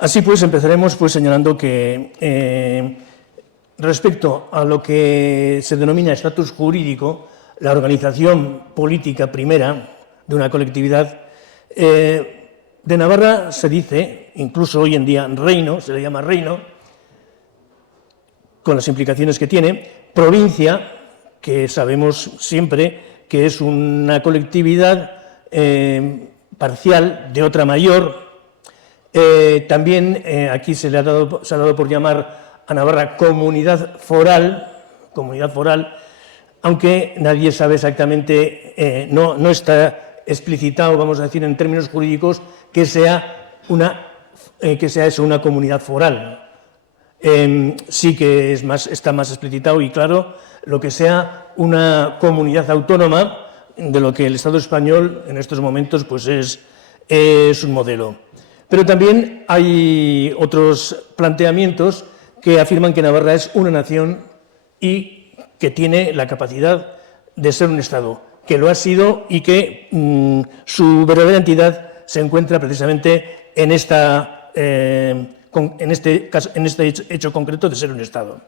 Así pues, empezaremos señalando que respecto a lo que se denomina estatus jurídico, la organización política primera de una colectividad, de Navarra se dice, incluso hoy en día reino, se le llama reino, con las implicaciones que tiene, provincia, que sabemos siempre que es una colectividad parcial de otra mayor. También aquí se ha dado por llamar a Navarra comunidad foral, aunque nadie sabe exactamente, no está explicitado, vamos a decir en términos jurídicos, que sea eso una comunidad foral. Sí que está más explicitado y claro lo que sea una comunidad autónoma, de lo que el Estado español en estos momentos es un modelo. Pero también hay otros planteamientos que afirman que Navarra es una nación y que tiene la capacidad de ser un Estado, que lo ha sido y que su verdadera entidad se encuentra precisamente en este hecho concreto de ser un Estado.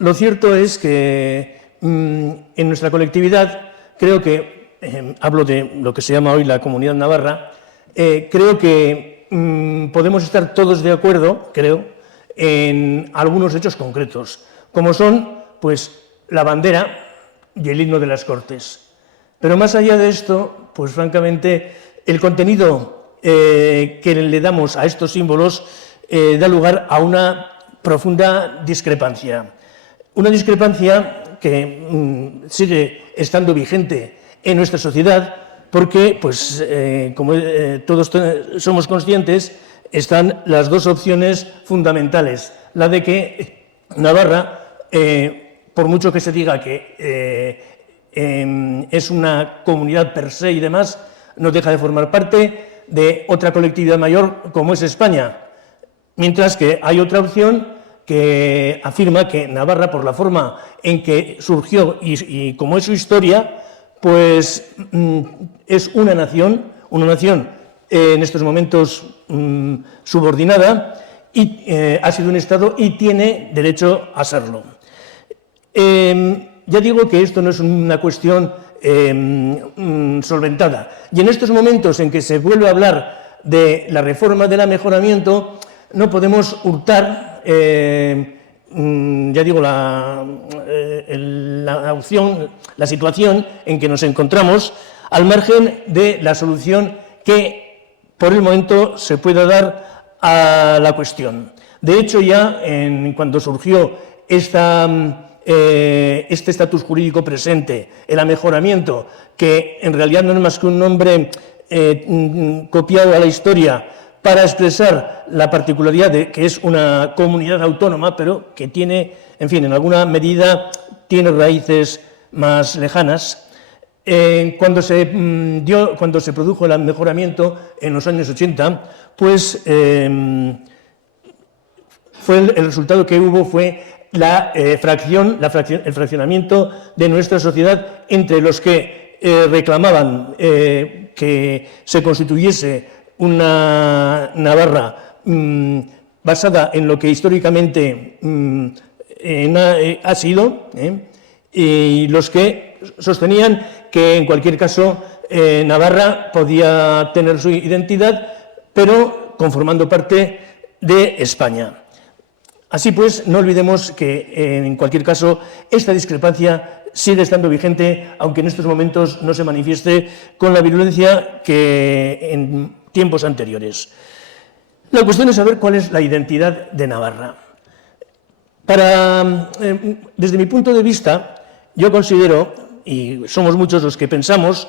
Lo cierto es que en nuestra colectividad, creo que, hablo de lo que se llama hoy la Comunidad Navarra, creo que podemos estar todos de acuerdo, en algunos hechos concretos, como son, la bandera y el himno de las Cortes. Pero más allá de esto, francamente, el contenido que le damos a estos símbolos da lugar a una profunda discrepancia. Una discrepancia que sigue estando vigente en nuestra sociedad porque, como todos somos conscientes, están las dos opciones fundamentales. La de que Navarra, por mucho que se diga que es una comunidad per se y demás, no deja de formar parte de otra colectividad mayor como es España. Mientras que hay otra opción que afirma que Navarra, por la forma en que surgió y como es su historia, es una nación en estos momentos subordinada y ha sido un Estado y tiene derecho a serlo. Ya digo que esto no es una cuestión solventada. Y en estos momentos en que se vuelve a hablar de la reforma del mejoramiento, no podemos hurtar, ya digo, la situación en que nos encontramos, al margen de la solución que por el momento se pueda dar a la cuestión. De hecho, ya cuando surgió este estatus jurídico presente, el amejoramiento, que en realidad no es más que un nombre copiado a la historia para expresar la particularidad de que es una comunidad autónoma, pero que tiene, en fin, en alguna medida tiene raíces más lejanas. Cuando se produjo el mejoramiento en los años 80, el resultado que hubo fue el fraccionamiento de nuestra sociedad entre los que reclamaban que se constituyese una Navarra basada en lo que históricamente ha sido, y los que sostenían que en cualquier caso Navarra podía tener su identidad, pero conformando parte de España. Así pues, no olvidemos que, en cualquier caso, esta discrepancia sigue estando vigente, aunque en estos momentos no se manifieste con la virulencia que en tiempos anteriores. La cuestión es saber cuál es la identidad de Navarra. Desde mi punto de vista, yo considero, y somos muchos los que pensamos,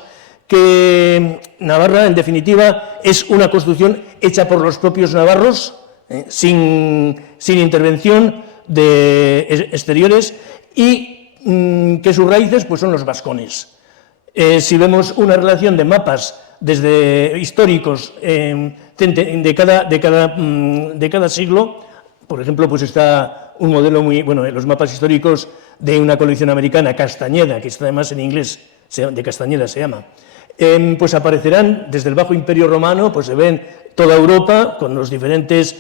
que Navarra, en definitiva, es una construcción hecha por los propios navarros, sin intervención de exteriores, y que sus raíces son los vascones. Si vemos una relación de mapas desde históricos de cada siglo, por ejemplo, está un modelo los mapas históricos de una colección americana, Castañeda, que está además en inglés, de Castañeda se llama, pues aparecerán desde el Bajo Imperio Romano, pues se ven toda Europa con los diferentes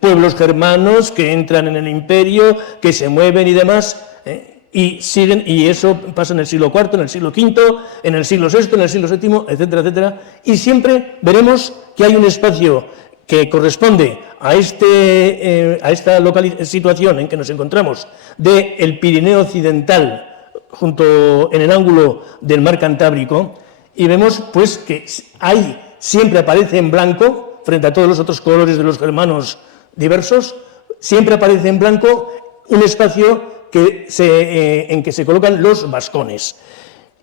pueblos germanos que entran en el imperio, que se mueven y demás, y siguen, y eso pasa en el siglo IV, en el siglo V, en el siglo VI, en el siglo VII, etcétera, etcétera, y siempre veremos que hay un espacio que corresponde a esta situación en que nos encontramos del Pirineo occidental, junto en el ángulo del mar Cantábrico, y vemos pues que ahí siempre aparece en blanco, frente a todos los otros colores de los germanos diversos, siempre aparece en blanco un espacio en que se colocan los vascones.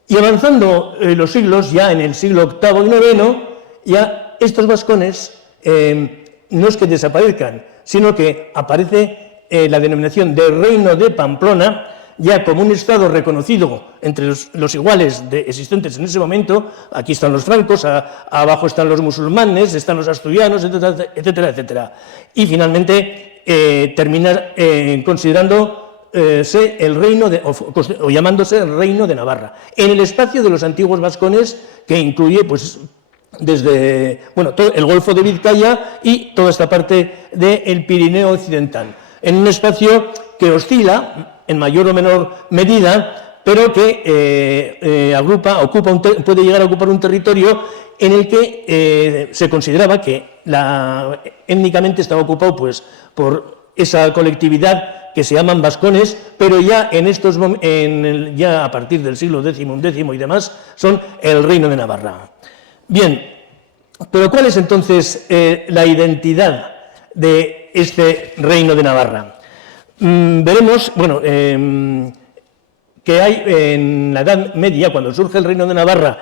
Y avanzando los siglos, ya en el siglo VIII y IX, ya estos vascones no es que desaparezcan, sino que aparece la denominación de Reino de Pamplona, ya como un estado reconocido entre los iguales existentes en ese momento. Aquí están los francos, abajo están los musulmanes, están los asturianos, etcétera, etcétera, etcétera. Y finalmente termina considerándose el reino o llamándose el Reino de Navarra, en el espacio de los antiguos vascones, que incluye pues desde todo el Golfo de Vizcaya y toda esta parte del Pirineo occidental, en un espacio que oscila en mayor o menor medida, pero que puede llegar a ocupar un territorio en el que se consideraba que étnicamente estaba ocupado pues por esa colectividad que se llaman vascones, pero ya ya a partir del siglo X y demás son el Reino de Navarra. Bien, pero ¿cuál es entonces la identidad de este Reino de Navarra? Veremos, que hay en la Edad Media, cuando surge el Reino de Navarra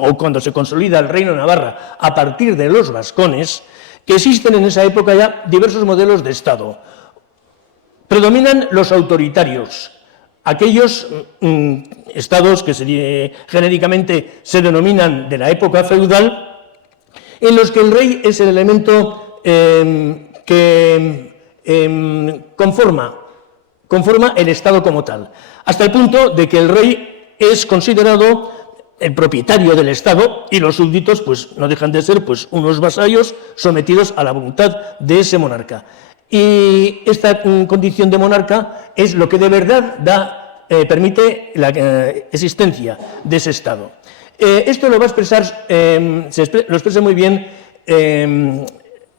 o cuando se consolida el Reino de Navarra a partir de los vascones, que existen en esa época ya diversos modelos de Estado. Predominan los autoritarios, aquellos estados que genéricamente se denominan de la época feudal, en los que el rey es el elemento que conforma el Estado como tal, hasta el punto de que el rey es considerado el propietario del Estado y los súbditos pues no dejan de ser pues unos vasallos sometidos a la voluntad de ese monarca. Y esta condición de monarca es lo que de verdad permite la existencia de ese Estado. Esto lo va a expresar, lo expresa muy bien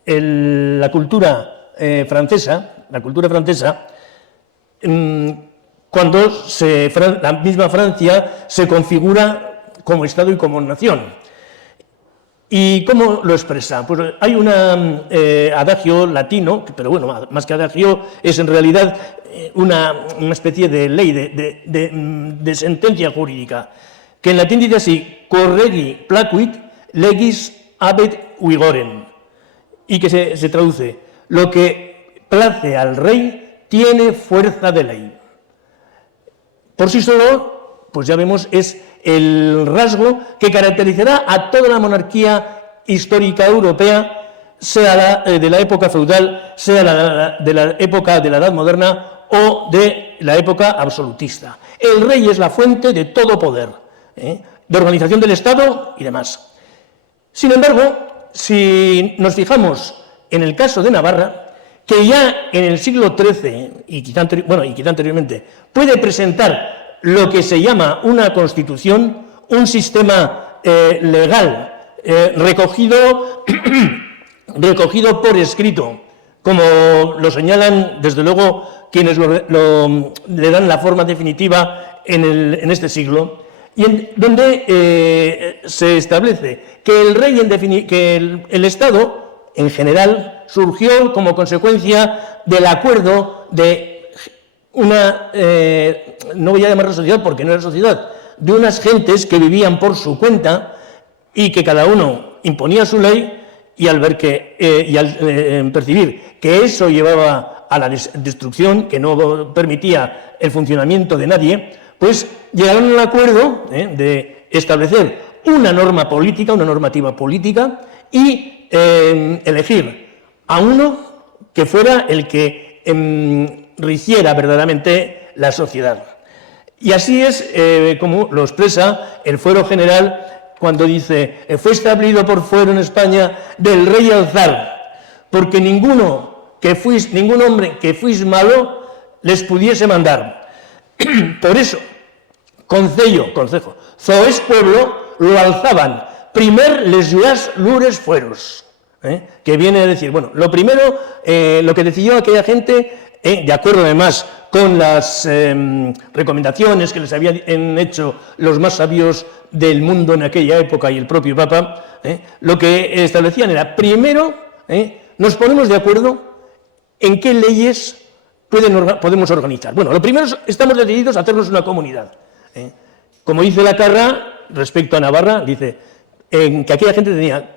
la cultura francesa, cuando la misma Francia se configura como Estado y como nación. ¿Y cómo lo expresa? Pues hay un adagio latino, pero más que adagio, es en realidad una especie de ley, de sentencia jurídica, que en latín dice así: corregi placuit legis habet vigorem, y que se traduce: lo que place al rey tiene fuerza de ley. Por sí solo, pues ya vemos, es el rasgo que caracterizará a toda la monarquía histórica europea, sea de la época feudal, sea de la época de la Edad Moderna o de la época absolutista. El rey es la fuente de todo poder, de organización del Estado y demás. Sin embargo, si nos fijamos en el caso de Navarra, que ya en el siglo XIII, y quizá anteriormente, puede presentar lo que se llama una constitución, un sistema legal recogido por escrito, como lo señalan desde luego quienes le dan la forma definitiva en este siglo, y donde se establece que el rey, el Estado en general, surgió como consecuencia del acuerdo de una, no voy a llamarlo sociedad porque no era sociedad, de unas gentes que vivían por su cuenta y que cada uno imponía su ley, y al percibir que eso llevaba a la destrucción, que no permitía el funcionamiento de nadie, pues llegaron al acuerdo de establecer una norma política, una normativa política, y elegir a uno que fuera el que rigiera verdaderamente la sociedad. Y así es como lo expresa el fuero general cuando dice: fue establecido por fuero en España del rey al zar, porque ningún hombre que fuis malo les pudiese mandar. Por eso, consejo, zoes pueblo lo alzaban, primer les lluas lures fueros. Que viene a decir, bueno, lo primero, lo que decidió aquella gente, de acuerdo además con las recomendaciones que les habían hecho los más sabios del mundo en aquella época y el propio Papa, lo que establecían era, primero, nos ponemos de acuerdo en qué leyes podemos organizar. Bueno, lo primero, estamos decididos a hacernos una comunidad. Como dice la Carra, respecto a Navarra, dice que aquella gente tenía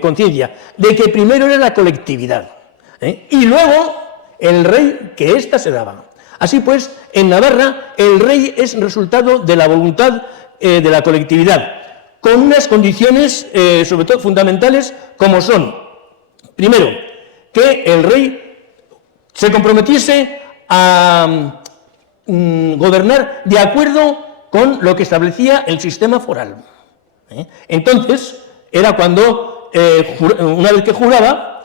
conciencia de que primero era la colectividad, y luego el rey, que ésta se daba. Así pues, en Navarra el rey es resultado de la voluntad de la colectividad, con unas condiciones, sobre todo fundamentales, como son, primero, que el rey se comprometiese a gobernar de acuerdo con lo que establecía el sistema foral. Entonces, era cuando, una vez que juraba,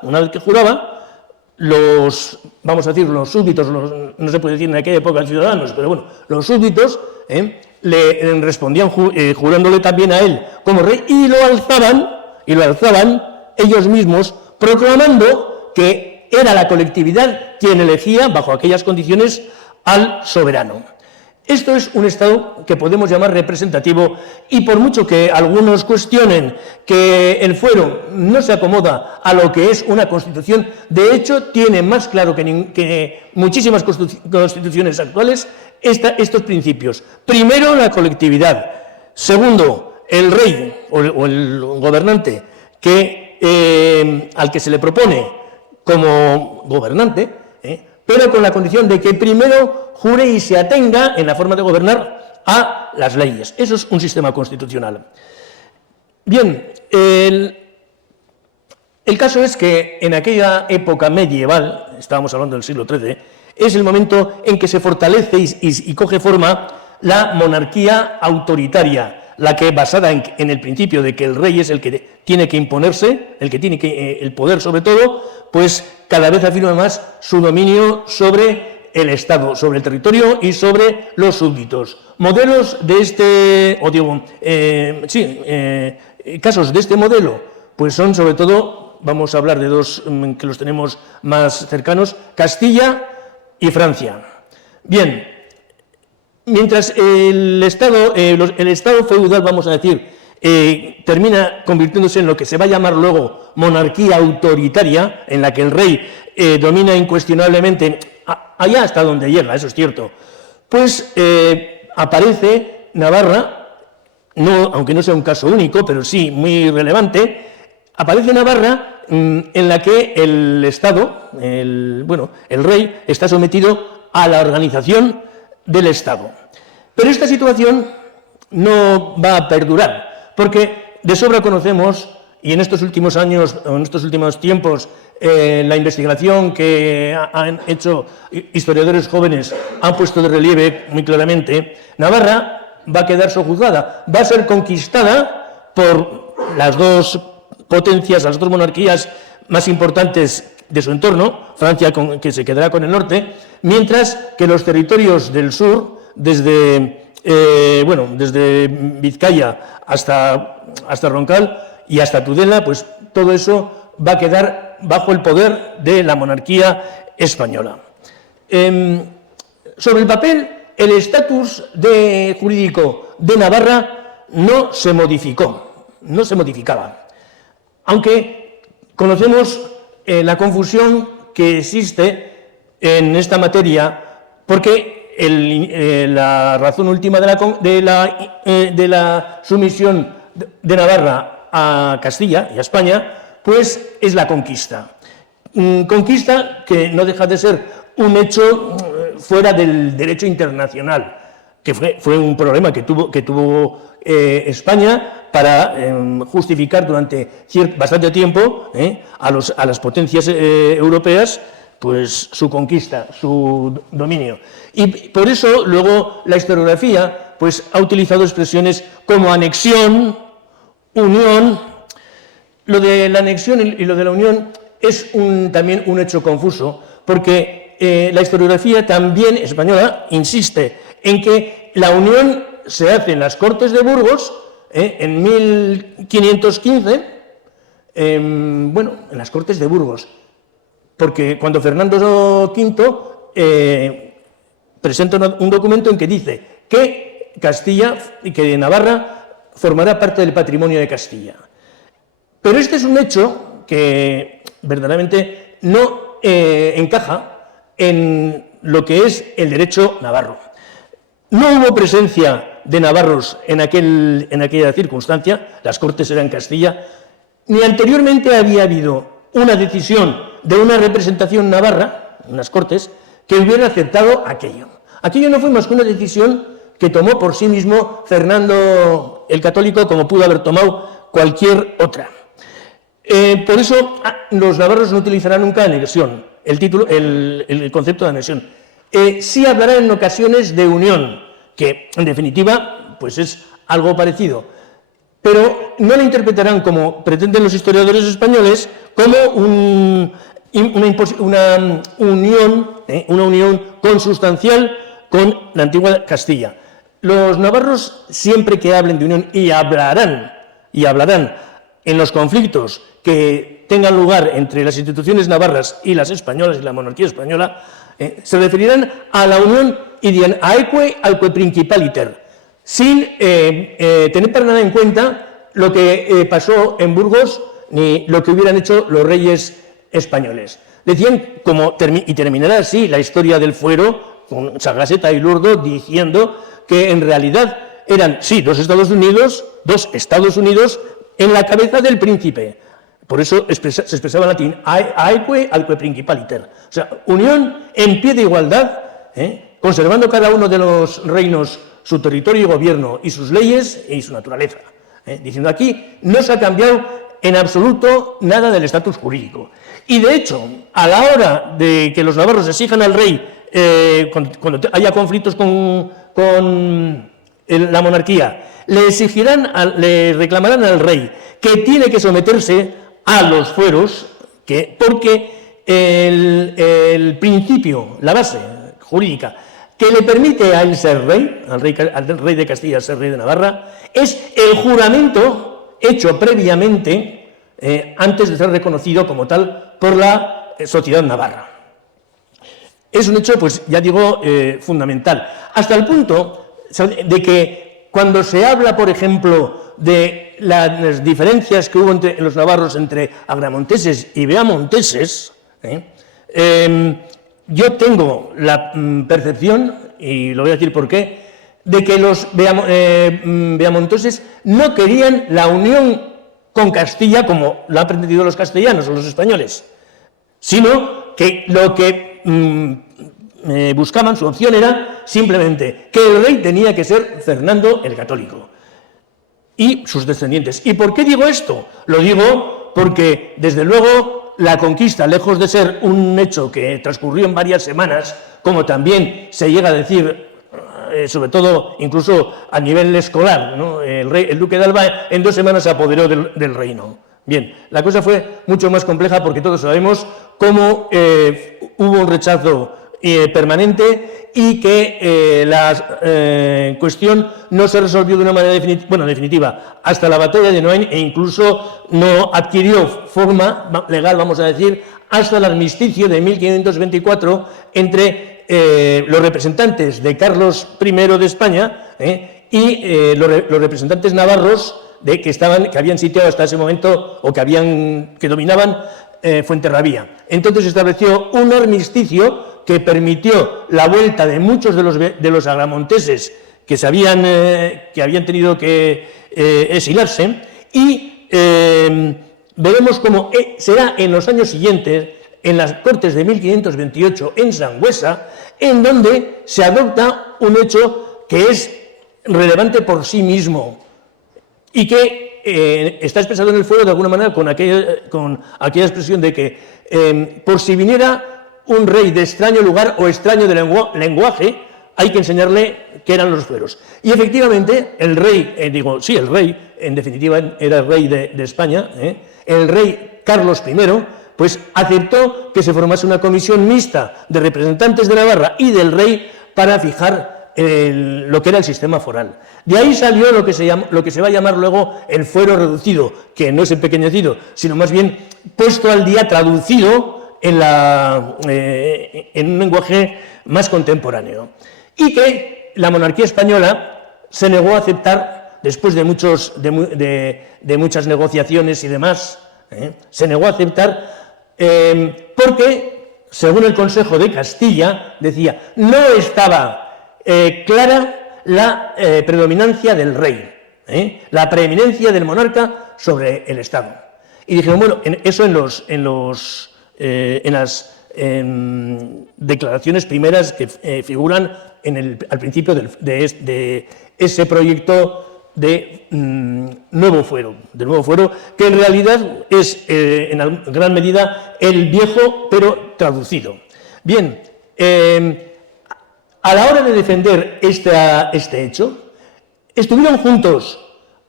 vamos a decir, los súbditos, no se puede decir en aquella época ciudadanos, pero bueno, los súbditos le respondían jurándole también a él como rey, y lo alzaban ellos mismos, proclamando que era la colectividad quien elegía, bajo aquellas condiciones, al soberano. Esto es un Estado que podemos llamar representativo, y por mucho que algunos cuestionen que el fuero no se acomoda a lo que es una Constitución, de hecho tiene más claro que muchísimas constituciones actuales estos principios. Primero, la colectividad. Segundo, el rey o el gobernante al que se le propone como gobernante, pero con la condición de que primero jure y se atenga en la forma de gobernar a las leyes. Eso es un sistema constitucional. Bien, el caso es que en aquella época medieval, estábamos hablando del siglo XIII, es el momento en que se fortalece y coge forma la monarquía autoritaria, la que, basada en el principio de que el rey es el que tiene que imponerse, el que tiene el poder sobre todo, pues cada vez afirma más su dominio sobre el Estado, sobre el territorio y sobre los súbditos. Modelos de casos de este modelo, pues son sobre todo, vamos a hablar de dos que los tenemos más cercanos, Castilla y Francia. Bien, mientras el Estado feudal, vamos a decir, termina convirtiéndose en lo que se va a llamar luego monarquía autoritaria, en la que el rey domina incuestionablemente allá hasta donde llega, eso es cierto, pues aparece Navarra, aunque no sea un caso único, pero sí muy relevante, aparece Navarra en la que el Estado, el rey, está sometido a la organización del Estado. Pero esta situación no va a perdurar, porque de sobra conocemos, y en estos últimos años, en estos últimos tiempos, la investigación que han hecho historiadores jóvenes han puesto de relieve muy claramente, Navarra va a quedar sojuzgada, va a ser conquistada por las dos potencias, las dos monarquías más importantes de su entorno, Francia, que se quedará con el norte, mientras que los territorios del sur, desde Vizcaya hasta Roncal y hasta Tudela, pues todo eso va a quedar bajo el poder de la monarquía española. Sobre el papel, el estatus jurídico de Navarra no se modificaba, aunque conocemos la confusión que existe en esta materia, porque la razón última de la sumisión de Navarra a Castilla y a España, pues es la conquista. Conquista que no deja de ser un hecho fuera del derecho internacional, que fue un problema que tuvo España para justificar durante bastante tiempo a las potencias europeas pues su conquista, su dominio. Y por eso luego la historiografía pues ha utilizado expresiones como anexión, unión. Lo de la anexión y lo de la unión es también un hecho confuso, porque la historiografía también española insiste en que la unión se hace en las Cortes de Burgos en 1515, bueno, en las Cortes de Burgos, porque cuando Fernando V presenta un documento en que dice que Castilla y que Navarra formará parte del patrimonio de Castilla. Pero este es un hecho que verdaderamente no encaja en lo que es el derecho navarro. No hubo presencia de navarros en aquella circunstancia, las Cortes eran Castilla, ni anteriormente había habido una decisión de una representación navarra, en las Cortes, que hubiera aceptado aquello. Aquello no fue más que una decisión que tomó por sí mismo Fernando el Católico, como pudo haber tomado cualquier otra. Por eso los navarros no utilizarán nunca anexión, el concepto de anexión. Sí hablarán en ocasiones de unión, que en definitiva pues es algo parecido, pero no la interpretarán, como pretenden los historiadores españoles, como una unión consustancial con la antigua Castilla. Los navarros, siempre que hablen de unión, y hablarán en los conflictos que tengan lugar entre las instituciones navarras y las españolas y la monarquía española, se referirán a la unión y dirán aeque alque principaliter, sin tener para nada en cuenta lo que pasó en Burgos ni lo que hubieran hecho los reyes españoles. Decían, y terminará así la historia del fuero, con Sagasta y Lurdo diciendo que en realidad eran, sí, dos Estados Unidos en la cabeza del príncipe. Por eso se expresaba en latín, aeque alque principaliter. O sea, unión en pie de igualdad, conservando cada uno de los reinos su territorio y gobierno y sus leyes y su naturaleza. Diciendo aquí, no se ha cambiado en absoluto nada del estatus jurídico. Y de hecho, a la hora de que los navarros exijan al rey, cuando haya conflictos con la monarquía, le reclamarán al rey que tiene que someterse a los fueros, porque el principio, la base jurídica que le permite a él ser rey, al rey de Castilla ser rey de Navarra, es el juramento hecho previamente antes de ser reconocido como tal por la sociedad navarra. Es un hecho, pues ya digo, fundamental, hasta el punto de que cuando se habla, por ejemplo, de las diferencias que hubo en los navarros entre agramonteses y beamonteses, yo tengo la percepción, y lo voy a decir por qué, de que los beamonteses no querían la unión con Castilla como lo han pretendido los castellanos o los españoles, sino que lo que buscaban, su opción era simplemente que el rey tenía que ser Fernando el Católico y sus descendientes. ¿Y por qué digo esto? Lo digo porque, desde luego, la conquista, lejos de ser un hecho que transcurrió en varias semanas, como también se llega a decir, sobre todo incluso a nivel escolar, ¿no? El duque de Alba en 2 semanas se apoderó del reino. Bien, la cosa fue mucho más compleja porque todos sabemos cómo hubo un rechazo permanente y que la cuestión no se resolvió de una manera definitiva hasta la batalla de Noain, e incluso no adquirió forma legal, vamos a decir, hasta el armisticio de 1524 entre los representantes de Carlos I de España y los representantes navarros que habían sitiado hasta ese momento o que dominaban Fuenterrabía. Entonces se estableció un armisticio que permitió la vuelta de muchos de los agramonteses que habían tenido que exilarse, y veremos cómo será en los años siguientes, en las Cortes de 1528 en Sangüesa, en donde se adopta un hecho que es relevante por sí mismo y que está expresado en el fuero de alguna manera con aquella expresión de que por si viniera un rey de extraño lugar o extraño de lenguaje, hay que enseñarle qué eran los fueros. Y efectivamente, el rey, el rey, en definitiva era el rey de España, el rey Carlos I, pues aceptó que se formase una comisión mixta de representantes de Navarra y del rey para fijar lo que era el sistema foral. De ahí salió lo que se va a llamar luego el fuero reducido, que no es empequeñecido, sino más bien puesto al día, traducido en un lenguaje más contemporáneo. Y que la monarquía española se negó a aceptar, después de muchas negociaciones y demás, se negó a aceptar porque, según el Consejo de Castilla, decía, no estaba clara la predominancia del rey, la preeminencia del monarca sobre el Estado. Y dijeron, bueno, eso en las declaraciones primeras que figuran al principio de ese proyecto de nuevo fuero, que en realidad es en gran medida el viejo pero traducido. Bien, a la hora de defender este hecho, estuvieron juntos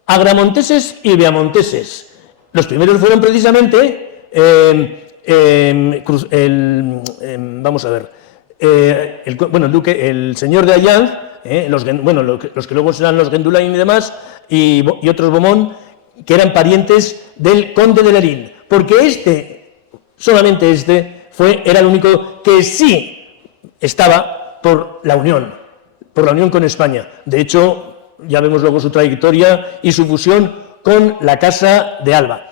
agramonteses y beamonteses. Los primeros fueron precisamente el señor de Allanz, los que luego serán los Gendulain y demás, y otros Beaumont, que eran parientes del conde de Lerín, porque solamente era el único que sí estaba por la unión con España. De hecho, ya vemos luego su trayectoria y su fusión con la Casa de Alba.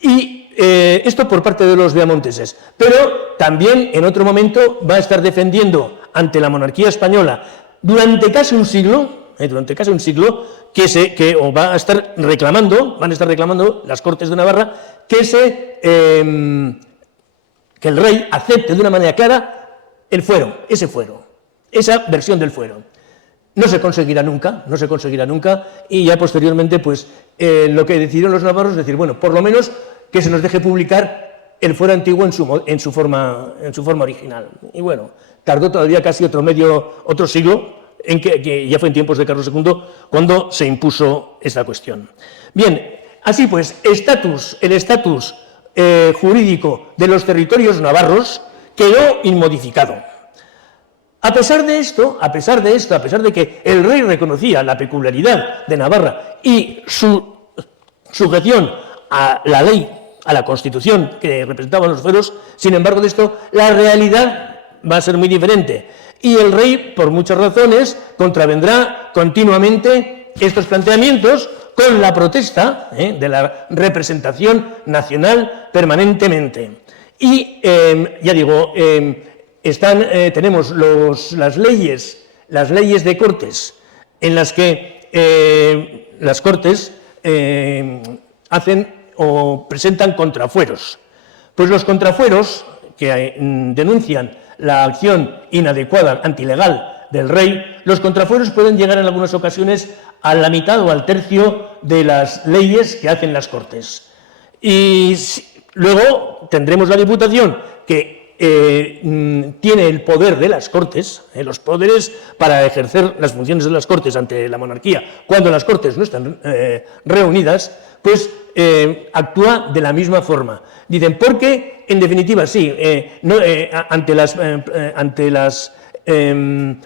Y esto por parte de los beamonteses, pero también en otro momento va a estar defendiendo ante la monarquía española durante casi un siglo, van a estar reclamando las Cortes de Navarra que el rey acepte de una manera clara esa versión del fuero. No se conseguirá nunca, y ya posteriormente, pues, lo que decidieron los navarros es decir, bueno, por lo menos que se nos deje publicar el fuero antiguo en su forma original. Y bueno, tardó todavía casi otro siglo, que ya fue en tiempos de Carlos II, cuando se impuso esta cuestión. Bien, así pues, el estatus jurídico de los territorios navarros quedó inmodificado. A pesar de que el rey reconocía la peculiaridad de Navarra y su sujeción a la ley, a la Constitución que representaban los fueros, sin embargo de esto, la realidad va a ser muy diferente. Y el rey, por muchas razones, contravendrá continuamente estos planteamientos con la protesta de la representación nacional permanentemente. Y, ya digo, tenemos las leyes de Cortes, en las que las Cortes hacen o presentan contrafueros. Pues los contrafueros que denuncian la acción inadecuada, antilegal del rey, los contrafueros pueden llegar en algunas ocasiones a la mitad o al tercio de las leyes que hacen las Cortes. Y luego tendremos la Diputación, que tiene el poder de las Cortes, los poderes para ejercer las funciones de las Cortes ante la monarquía, cuando las Cortes no están reunidas, pues actúa de la misma forma. Dicen, porque, en definitiva, sí, ante las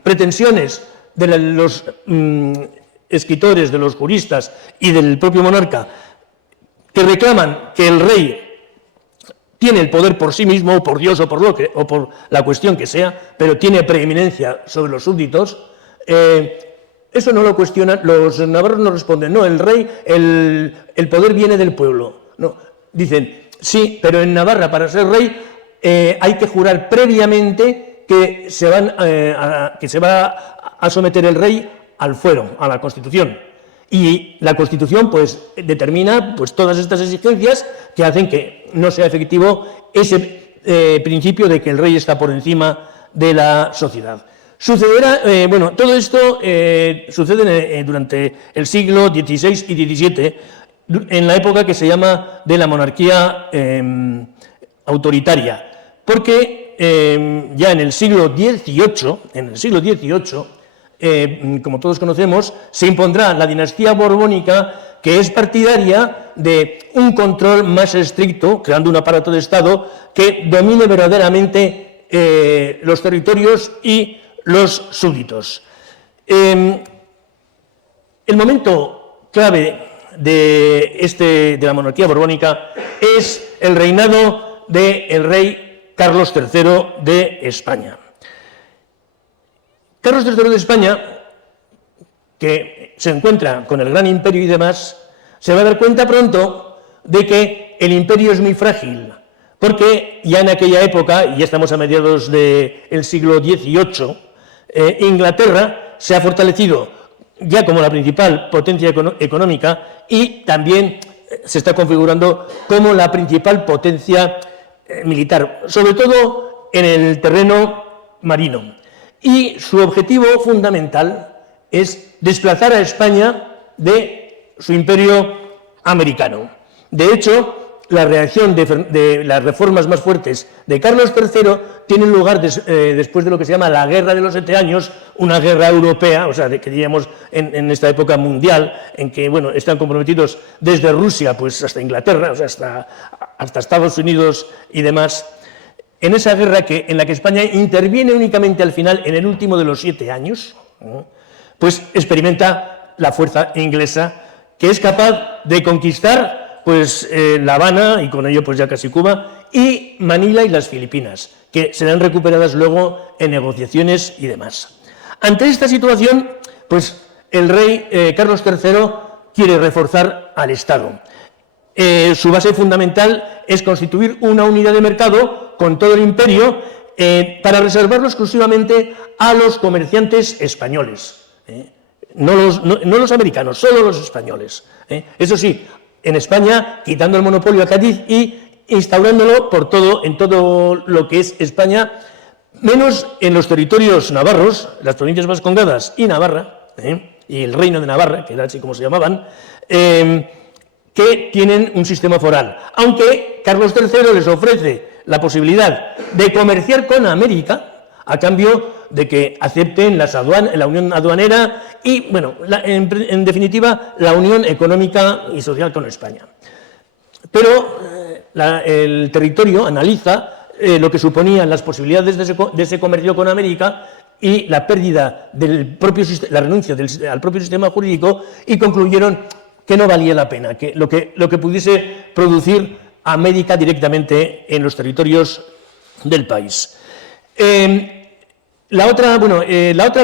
pretensiones de los escritores, de los juristas y del propio monarca, que reclaman que el rey tiene el poder por sí mismo, o por Dios, o por la cuestión que sea, pero tiene preeminencia sobre los súbditos, eso no lo cuestionan, los navarros no responden, no, el rey, el poder viene del pueblo. No, dicen, sí, pero en Navarra para ser rey hay que jurar previamente que se va a someter el rey al fuero, a la Constitución. Y la Constitución pues determina pues todas estas exigencias que hacen que no sea efectivo ese principio de que el rey está por encima de la sociedad. Sucederá, todo esto sucede durante el siglo XVI y XVII, en la época que se llama de la monarquía autoritaria, porque ya en el siglo XVIII, como todos conocemos, se impondrá la dinastía borbónica, que es partidaria de un control más estricto, creando un aparato de Estado que domine verdaderamente los territorios y los súbditos. El momento clave de la monarquía borbónica es el reinado del rey Carlos III de España. Carlos III de España, que se encuentra con el gran imperio y demás, se va a dar cuenta pronto de que el imperio es muy frágil, porque ya en aquella época, y ya estamos a mediados del siglo XVIII, Inglaterra se ha fortalecido ya como la principal potencia económica y también se está configurando como la principal potencia militar, sobre todo en el terreno marino. Y su objetivo fundamental es desplazar a España de su imperio americano. De hecho, la reacción de las reformas más fuertes de Carlos III tiene lugar después de lo que se llama la Guerra de los 7 Años, una guerra europea, o sea, que diríamos en esta época mundial, en que bueno, están comprometidos desde Rusia pues hasta Inglaterra, o sea, hasta Estados Unidos y demás. En esa guerra en la que España interviene únicamente al final, en el último de los 7 años, pues experimenta la fuerza inglesa, que es capaz de conquistar pues La Habana, y con ello pues ya casi Cuba, y Manila y las Filipinas, que serán recuperadas luego en negociaciones y demás. Ante esta situación, pues el rey Carlos III quiere reforzar al Estado. Su base fundamental es constituir una unidad de mercado con todo el imperio para reservarlo exclusivamente a los comerciantes españoles. No los americanos, solo los españoles. Eso sí, en España, quitando el monopolio a Cádiz y instaurándolo en todo lo que es España, menos en los territorios navarros, las provincias vascongadas y Navarra, y el Reino de Navarra, que era así como se llamaban, que tienen un sistema foral. Aunque Carlos III les ofrece la posibilidad de comerciar con América, a cambio de que acepten la unión aduanera y, bueno, en definitiva, la unión económica y social con España. Pero el territorio analiza lo que suponían las posibilidades de ese comercio con América y la pérdida la renuncia al propio sistema jurídico, y concluyeron que no valía la pena, que lo que pudiese producir América directamente en los territorios del país. La otra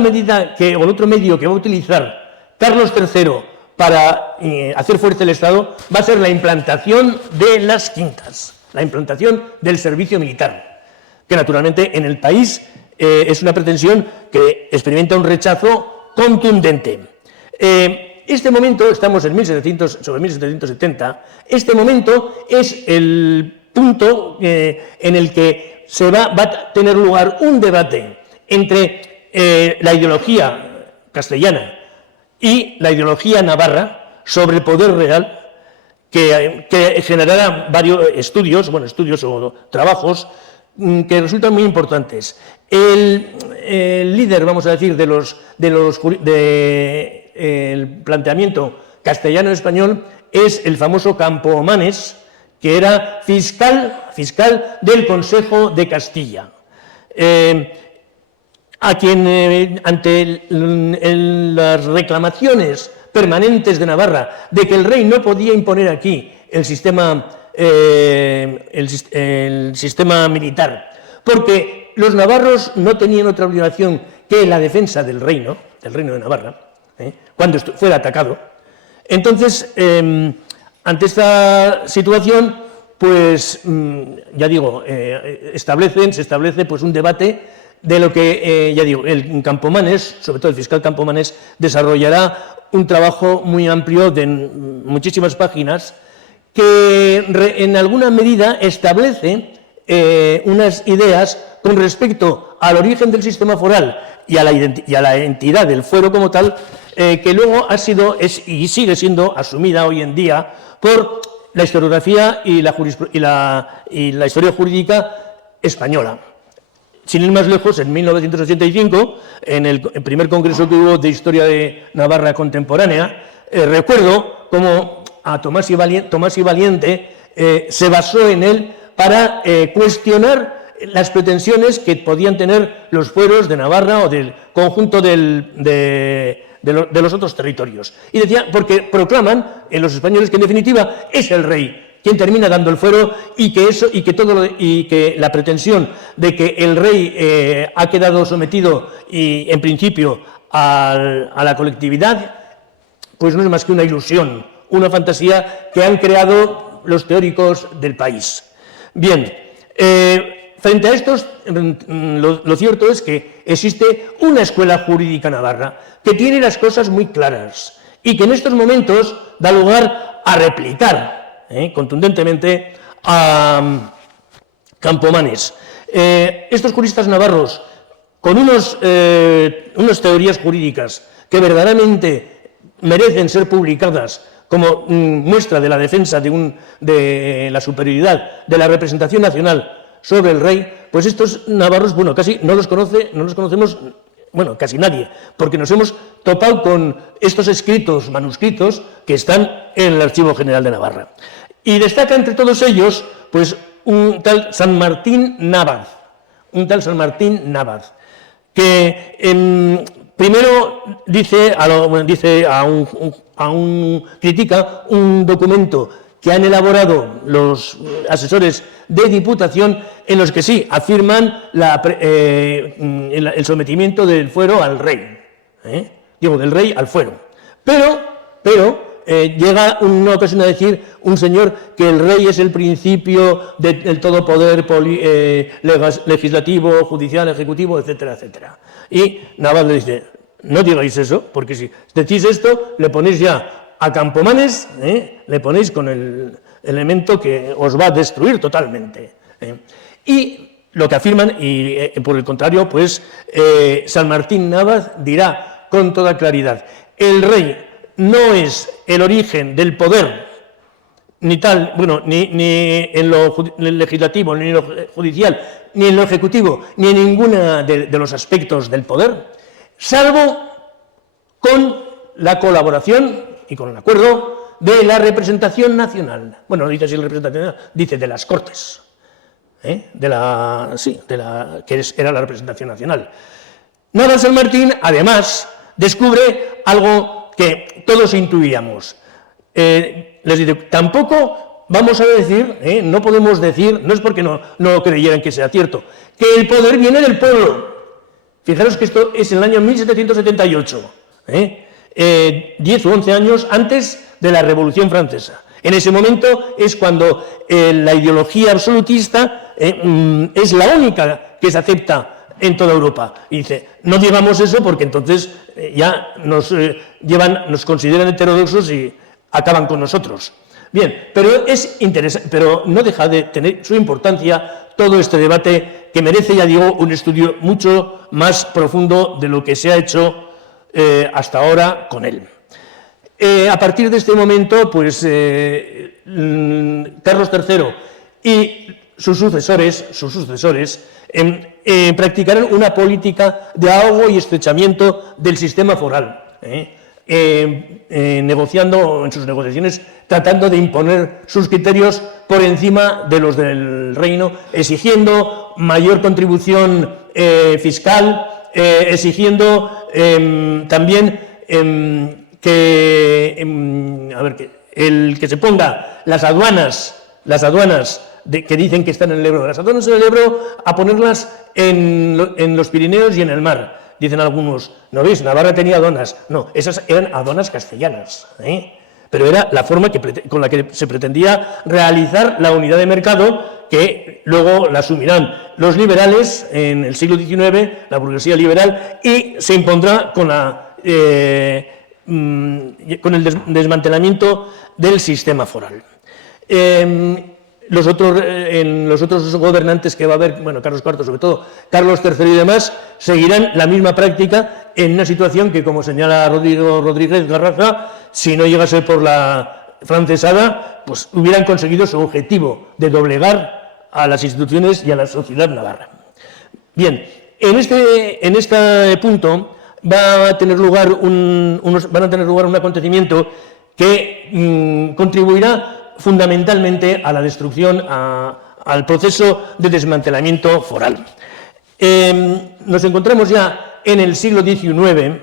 medida o el otro medio que va a utilizar Carlos III para hacer fuerte el Estado va a ser la implantación de las quintas, la implantación del servicio militar, que naturalmente en el país es una pretensión que experimenta un rechazo contundente. Este momento, estamos sobre 1770, este momento es el punto en el que va a tener lugar un debate entre la ideología castellana y la ideología navarra sobre el poder real, que generará varios estudios o trabajos que resultan muy importantes. El líder, vamos a decir, el planteamiento castellano-español es el famoso Campomanes, que era fiscal del Consejo de Castilla, a quien ante las reclamaciones permanentes de Navarra de que el rey no podía imponer aquí el sistema militar, porque los navarros no tenían otra obligación que la defensa del reino de Navarra, cuando fuera atacado. Entonces, ante esta situación, pues, ya digo, se establece pues un debate de lo que, ya digo, el Campomanes, sobre todo el fiscal Campomanes, desarrollará un trabajo muy amplio de muchísimas páginas que en alguna medida establece unas ideas con respecto al origen del sistema foral y a la entidad del fuero como tal, que luego y sigue siendo asumida hoy en día por la historiografía y la historia jurídica española. sin ir más lejos, en 1985, en el primer congreso que hubo de Historia de Navarra Contemporánea, recuerdo cómo a Tomás y Valiente se basó en él para cuestionar las pretensiones que podían tener los fueros de Navarra o del conjunto de los otros territorios. Y decía, porque proclaman en los españoles que en definitiva es el rey quien termina dando el fuero y que la pretensión de que el rey ha quedado sometido y en principio a la colectividad, pues no es más que una ilusión, una fantasía que han creado los teóricos del país. Bien, frente a estos, lo cierto es que existe una escuela jurídica navarra que tiene las cosas muy claras y que en estos momentos da lugar a replicar contundentemente a Campomanes. Estos juristas navarros, con unas teorías jurídicas que verdaderamente merecen ser publicadas como muestra de la defensa de la superioridad de la representación nacional sobre el rey, pues estos navarros, bueno, casi no los conocemos, bueno, casi nadie, porque nos hemos topado con estos escritos, manuscritos, que están en el Archivo General de Navarra. Y destaca entre todos ellos, pues, un tal San Martín Navaz, que primero critica un documento que han elaborado los asesores de Diputación, en los que sí afirman el sometimiento del fuero al rey, del rey al fuero. Pero llega una ocasión a decir un señor que el rey es el principio del todo poder legislativo, judicial, ejecutivo, etcétera, etcétera. Y Navaz le dice, no digáis eso, porque si decís esto, le ponéis ya a Campomanes, le ponéis con el elemento que os va a destruir totalmente. Y lo que afirman, y por el contrario, pues San Martín Navaz dirá con toda claridad, el rey no es el origen del poder, ni en lo legislativo, ni en lo judicial, ni en lo ejecutivo, ni en ninguno de los aspectos del poder, salvo con la colaboración y con el acuerdo de la representación nacional. Bueno, no dice así la representación nacional, dice de las Cortes, que era la representación nacional. Navaz San Martín, además, descubre algo que todos intuíamos. Les digo, tampoco vamos a decir, no podemos decir, no es porque no creyeran que sea cierto, que el poder viene del pueblo. Fijaros que esto es en el año 1778, 10 o 11 años antes de la Revolución Francesa. En ese momento es cuando la ideología absolutista es la única que se acepta en toda Europa. Y dice, no digamos eso porque entonces ya nos consideran heterodoxos y acaban con nosotros. Bien, pero es interesante, pero no deja de tener su importancia todo este debate que merece, ya digo, un estudio mucho más profundo de lo que se ha hecho hasta ahora con él. A partir de este momento, pues Carlos III y sus sucesores practicaron una política de ahogo y estrechamiento del sistema foral, negociando en sus negociaciones, tratando de imponer sus criterios por encima de los del reino, exigiendo mayor contribución fiscal, exigiendo también que se ponga las aduanas que dicen que están en el Ebro, las aduanas en el Ebro, a ponerlas en los Pirineos y en el mar. Dicen algunos, ¿no veis? Navarra tenía aduanas. No, esas eran aduanas castellanas, pero era la forma con la que se pretendía realizar la unidad de mercado, que luego la asumirán los liberales en el siglo XIX, la burguesía liberal, y se impondrá con el desmantelamiento del sistema foral. Los otros gobernantes que va a haber, bueno, Carlos IV sobre todo, Carlos III y demás, seguirán la misma práctica en una situación que, como señala Rodrigo Rodríguez Garraza, si no llegase por la francesada, pues hubieran conseguido su objetivo de doblegar a las instituciones y a la sociedad navarra. Bien, en este punto van a tener lugar un acontecimiento que contribuirá fundamentalmente a la destrucción, al proceso de desmantelamiento foral. Nos encontramos ya en el siglo XIX,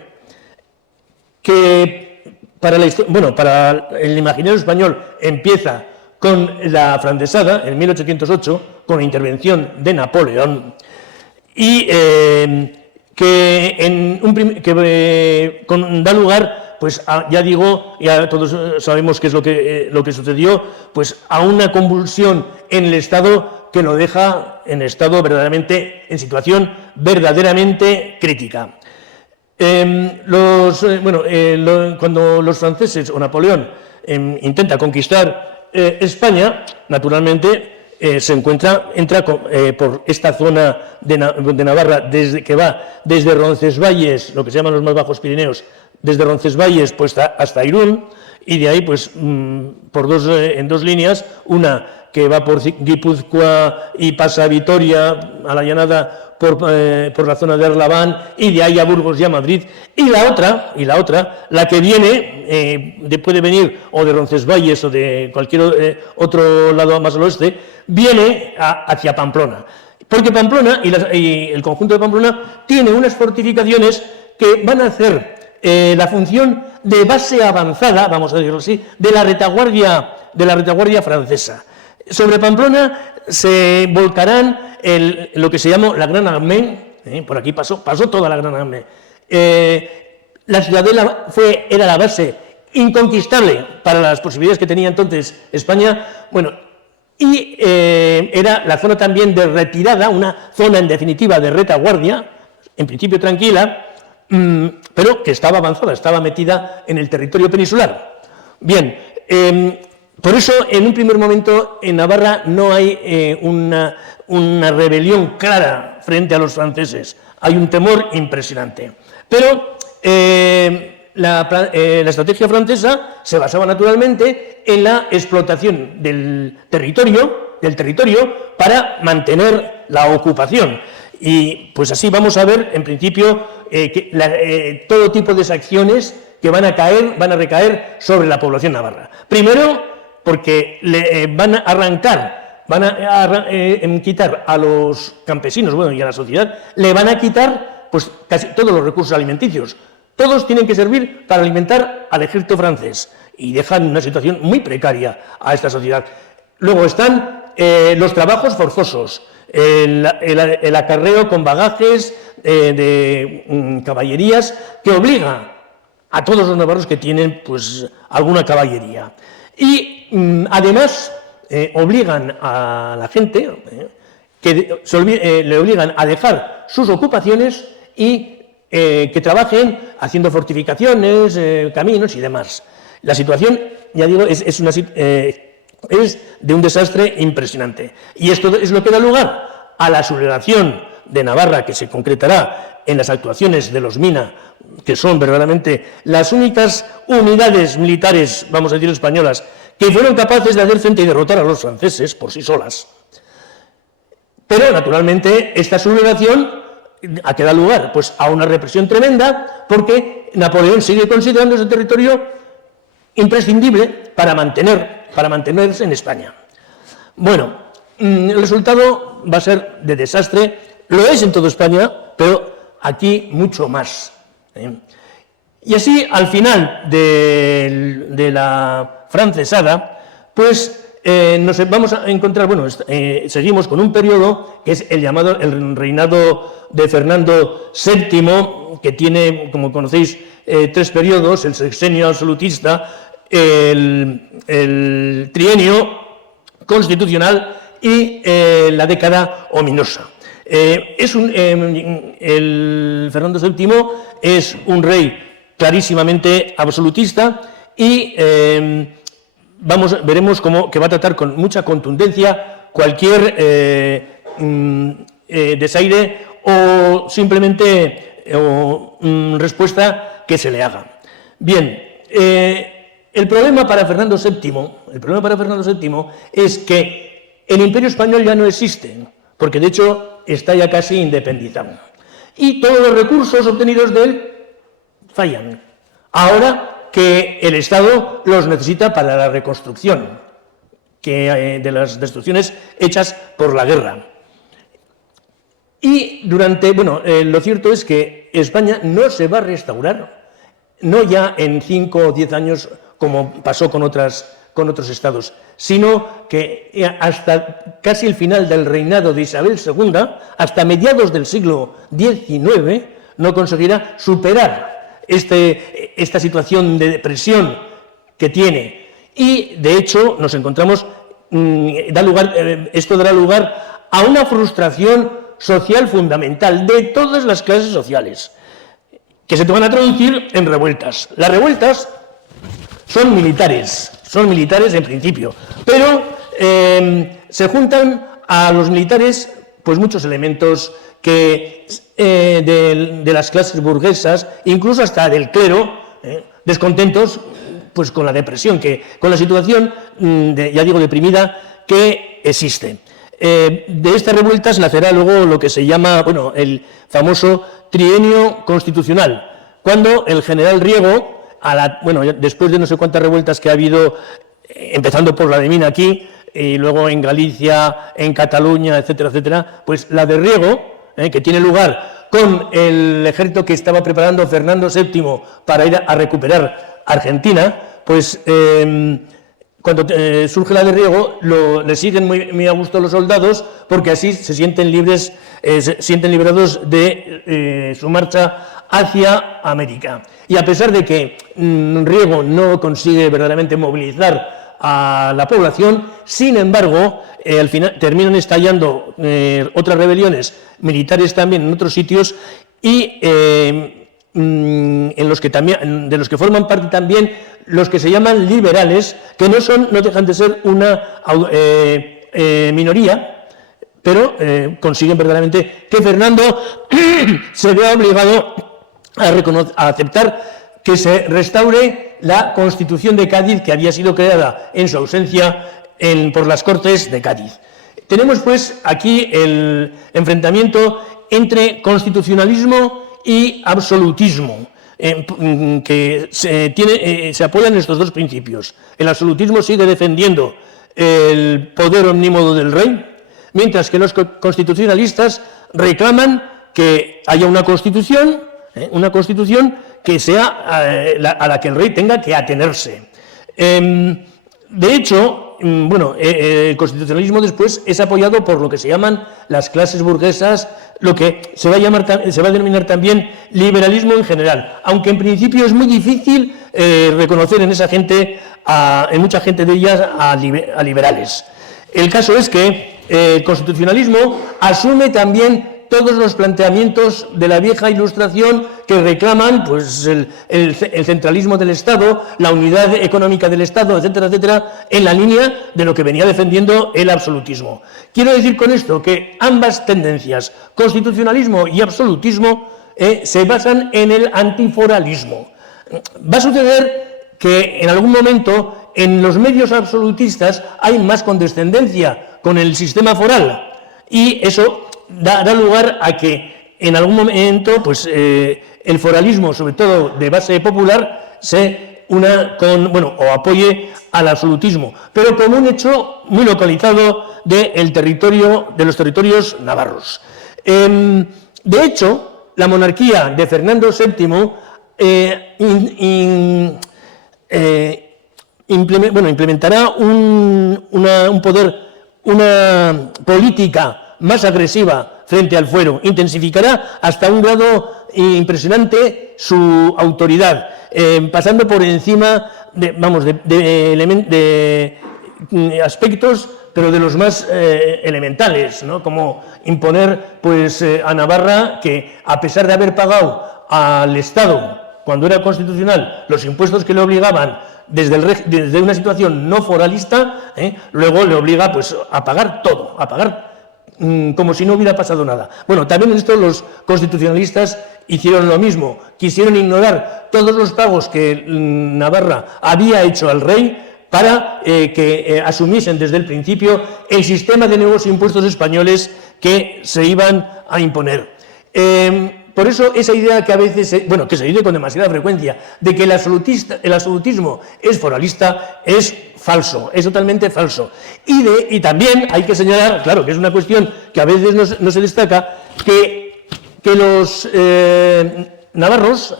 que para el imaginario español empieza con la Francesada, en 1808, con la intervención de Napoleón, y da lugar, pues ya todos sabemos qué es lo que sucedió, pues a una convulsión en el Estado que lo deja en situación verdaderamente crítica. Cuando los franceses o Napoleón intenta conquistar España, naturalmente entra por esta zona de Navarra, que va desde Roncesvalles, lo que se llaman los más bajos Pirineos, desde Roncesvalles pues, hasta Irún, y de ahí pues, en dos líneas, una que va por Guipúzcoa y pasa a Vitoria, a la llanada, por la zona de Arlabán, y de ahí a Burgos y a Madrid, y la otra, la que viene, puede venir o de Roncesvalles o de cualquier otro lado más al oeste, viene hacia Pamplona, porque Pamplona y el conjunto de Pamplona tiene unas fortificaciones que van a hacer la función de base avanzada, vamos a decirlo así, de la retaguardia francesa. Sobre Pamplona se volcarán lo que se llamó la Gran Armée, por aquí pasó toda la Gran Armée. La ciudadela era la base inconquistable para las posibilidades que tenía entonces España, y era la zona también de retirada, una zona en definitiva de retaguardia, en principio tranquila, pero que estaba avanzada, estaba metida en el territorio peninsular. Bien, por eso, en un primer momento, en Navarra no hay una rebelión clara frente a los franceses. Hay un temor impresionante. Pero la estrategia francesa se basaba naturalmente en la explotación del territorio para mantener la ocupación. Y pues así vamos a ver, en principio, todo tipo de acciones que van a recaer sobre la población navarra. Primero, porque van a quitar a los campesinos, y a la sociedad, le van a quitar pues casi todos los recursos alimenticios. Todos tienen que servir para alimentar al ejército francés y dejan en una situación muy precaria a esta sociedad. Luego están los trabajos forzosos, el acarreo con bagajes de caballerías que obliga a todos los navarros que tienen pues alguna caballería. Y además obligan a la gente, le obligan a dejar sus ocupaciones y que trabajen haciendo fortificaciones, caminos y demás. La situación, ya digo, es de un desastre impresionante. Y esto es lo que da lugar a la sublevación de Navarra, que se concretará en las actuaciones de los Mina, que son verdaderamente las únicas unidades militares, vamos a decir, españolas, que fueron capaces de hacer frente y derrotar a los franceses por sí solas. Pero, naturalmente, esta sublevación ¿a qué da lugar? Pues a una represión tremenda, porque Napoleón sigue considerando ese territorio imprescindible para mantenerse en España. Bueno, el resultado va a ser de desastre, lo es en toda España, pero aquí mucho más. Y así, al final de la Francesada, pues nos vamos a encontrar, seguimos con un periodo que es el reinado de Fernando VII, que tiene, como conocéis, tres periodos: el sexenio absolutista, el trienio constitucional y la década ominosa. Fernando VII es un rey clarísimamente absolutista y veremos que va a tratar con mucha contundencia cualquier desaire o simplemente respuesta que se le haga. Bien, el problema para Fernando VII es que el Imperio Español ya no existe, porque de hecho está ya casi independizado. Y todos los recursos obtenidos de él fallan. Ahora que el Estado los necesita para la reconstrucción de las destrucciones hechas por la guerra. Y lo cierto es que España no se va a restaurar, no ya en 5 o 10 años como pasó con otros estados, sino que hasta casi el final del reinado de Isabel II, hasta mediados del siglo XIX, no conseguirá superar esta situación de depresión que tiene. Y, de hecho, nos encontramos, esto dará lugar a una frustración social fundamental de todas las clases sociales, que se van a traducir en revueltas. Las revueltas son militares en principio, pero se juntan a los militares pues muchos elementos que de las clases burguesas, incluso hasta del clero, descontentos pues con la depresión, con la situación, deprimida que existe. De estas revueltas nacerá luego lo que se llama, el famoso trienio constitucional, cuando el general Riego, después de no sé cuántas revueltas que ha habido, empezando por la de Mina aquí, y luego en Galicia, en Cataluña, etcétera, etcétera, pues la de Riego, que tiene lugar con el ejército que estaba preparando Fernando VII para ir a recuperar Argentina, pues cuando surge la de Riego, le siguen muy a gusto los soldados, porque así se sienten libres, se sienten liberados de su marcha hacia América. Y a pesar de que Riego no consigue verdaderamente movilizar a la población, sin embargo, al final terminan estallando otras rebeliones militares también en otros sitios y de los que forman parte también los que se llaman liberales, que no dejan de ser una minoría, pero consiguen verdaderamente que Fernando se vea obligado a aceptar que se restaure la Constitución de Cádiz, que había sido creada en su ausencia por las Cortes de Cádiz. Tenemos pues aquí el enfrentamiento entre constitucionalismo y absolutismo, que se apoyan en estos dos principios. El absolutismo sigue defendiendo el poder omnímodo del rey, mientras que los constitucionalistas reclaman que haya una constitución que sea a la que el rey tenga que atenerse. De hecho, el constitucionalismo después es apoyado por lo que se llaman las clases burguesas, lo que se va a denominar también liberalismo en general, aunque en principio es muy difícil reconocer en mucha gente de ellas a liberales. El caso es que el constitucionalismo asume también todos los planteamientos de la vieja Ilustración que reclaman pues, el centralismo del Estado, la unidad económica del Estado, etcétera, etcétera, en la línea de lo que venía defendiendo el absolutismo. Quiero decir con esto que ambas tendencias, constitucionalismo y absolutismo, se basan en el antiforalismo. Va a suceder que en algún momento en los medios absolutistas hay más condescendencia con el sistema foral y eso dará lugar a que en algún momento pues, el foralismo, sobre todo de base popular, se una o apoye al absolutismo, pero como un hecho muy localizado de los territorios navarros. De hecho, la monarquía de Fernando VII implementará un poder, una política más agresiva frente al fuero, intensificará hasta un grado impresionante su autoridad, pasando por encima de aspectos, pero de los más elementales, ¿no? Como imponer pues, a Navarra que, a pesar de haber pagado al Estado, cuando era constitucional, los impuestos que le obligaban desde una situación no foralista, luego le obliga pues, a pagar todo, a pagar como si no hubiera pasado nada. También en esto los constitucionalistas hicieron lo mismo, quisieron ignorar todos los pagos que Navarra había hecho al rey para que asumiesen desde el principio el sistema de nuevos impuestos españoles que se iban a imponer. Por eso esa idea que a veces, que se dice con demasiada frecuencia, de que el absolutismo es foralista, es falso, es totalmente falso. Y también hay que señalar, claro, que es una cuestión que a veces no se destaca, que los navarros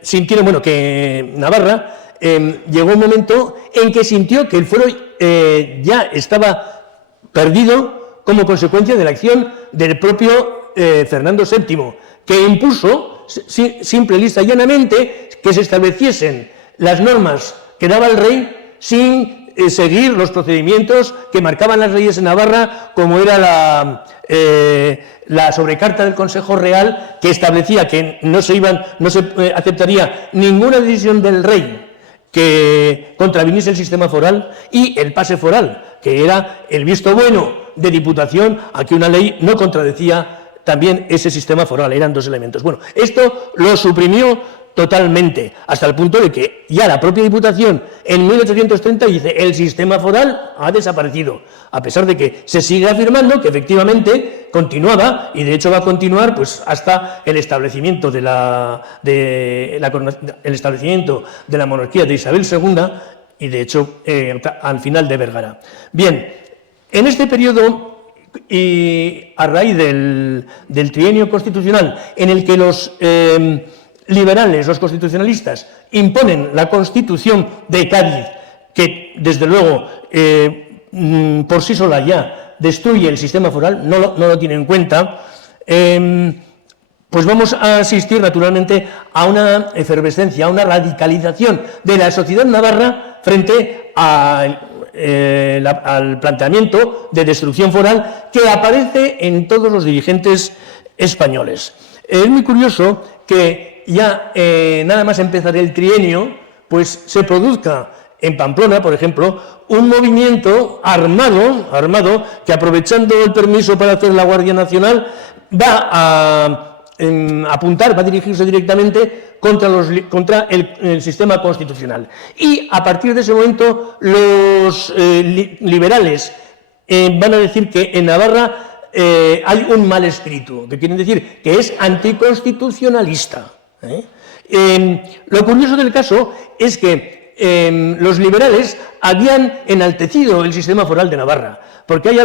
sintieron, que Navarra llegó un momento en que sintió que el fuero ya estaba perdido como consecuencia de la acción del propio Fernando VII, que impuso, simple, lisa y llanamente, que se estableciesen las normas que daba el rey sin seguir los procedimientos que marcaban las leyes en Navarra, como era la sobrecarta del Consejo Real, que establecía que no se aceptaría ninguna decisión del rey que contraviniese el sistema foral, y el pase foral, que era el visto bueno de Diputación a que una ley no contradecía también ese sistema foral. Eran dos elementos. Bueno, esto lo suprimió totalmente, hasta el punto de que ya la propia Diputación en 1830 dice: el sistema foral ha desaparecido, a pesar de que se sigue afirmando que efectivamente continuaba, y de hecho va a continuar pues hasta el establecimiento de el establecimiento de la monarquía de Isabel II, y de hecho al final de Vergara. Bien, en este periodo, y a raíz del trienio constitucional, en el que los liberales, los constitucionalistas, imponen la Constitución de Cádiz, que desde luego por sí sola ya destruye el sistema foral, no lo tiene en cuenta, pues vamos a asistir naturalmente a una efervescencia, a una radicalización de la sociedad navarra frente al planteamiento de destrucción foral que aparece en todos los dirigentes españoles. Es muy curioso que ya nada más empezar el trienio, pues se produzca en Pamplona, por ejemplo, un movimiento armado que, aprovechando el permiso para hacer la Guardia Nacional, va a apuntar, va a dirigirse directamente contra el sistema constitucional. Y a partir de ese momento los liberales van a decir que en Navarra hay un mal espíritu, que quieren decir que es anticonstitucionalista. Lo curioso del caso es que los liberales habían enaltecido el sistema foral de Navarra, porque hay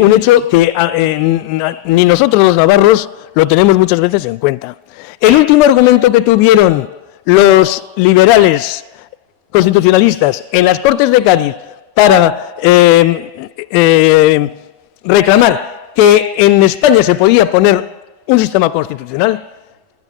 un hecho que ni nosotros los navarros lo tenemos muchas veces en cuenta. El último argumento que tuvieron los liberales constitucionalistas en las Cortes de Cádiz para reclamar que en España se podía poner un sistema constitucional,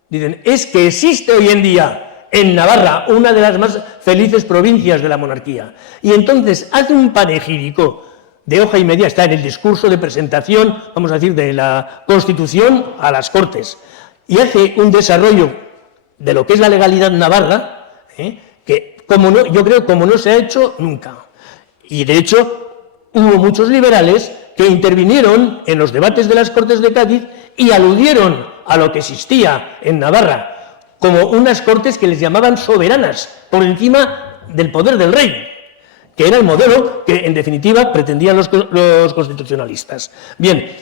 dicen, es que existe hoy en día en Navarra, una de las más felices provincias de la monarquía. Y entonces hace un panegírico de hoja y media, está en el discurso de presentación, vamos a decir, de la Constitución a las Cortes, y hace un desarrollo de lo que es la legalidad navarra, que yo creo como no se ha hecho nunca. Y de hecho hubo muchos liberales que intervinieron en los debates de las Cortes de Cádiz y aludieron a lo que existía en Navarra como unas Cortes que les llamaban soberanas, por encima del poder del rey, que era el modelo que, en definitiva, pretendían los constitucionalistas. Bien,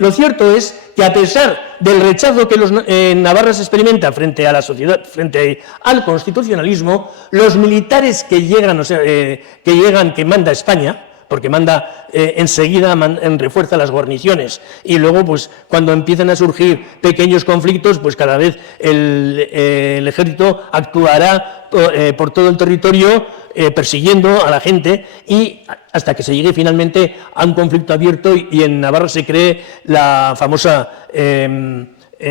lo cierto es que, a pesar del rechazo que Navarra se experimenta frente a la sociedad, frente al constitucionalismo, los militares que manda España, porque manda enseguida, refuerza las guarniciones, y luego, pues, cuando empiezan a surgir pequeños conflictos, pues cada vez el ejército actuará por todo el territorio persiguiendo a la gente, y hasta que se llegue finalmente a un conflicto abierto, y en Navarra se cree la famosa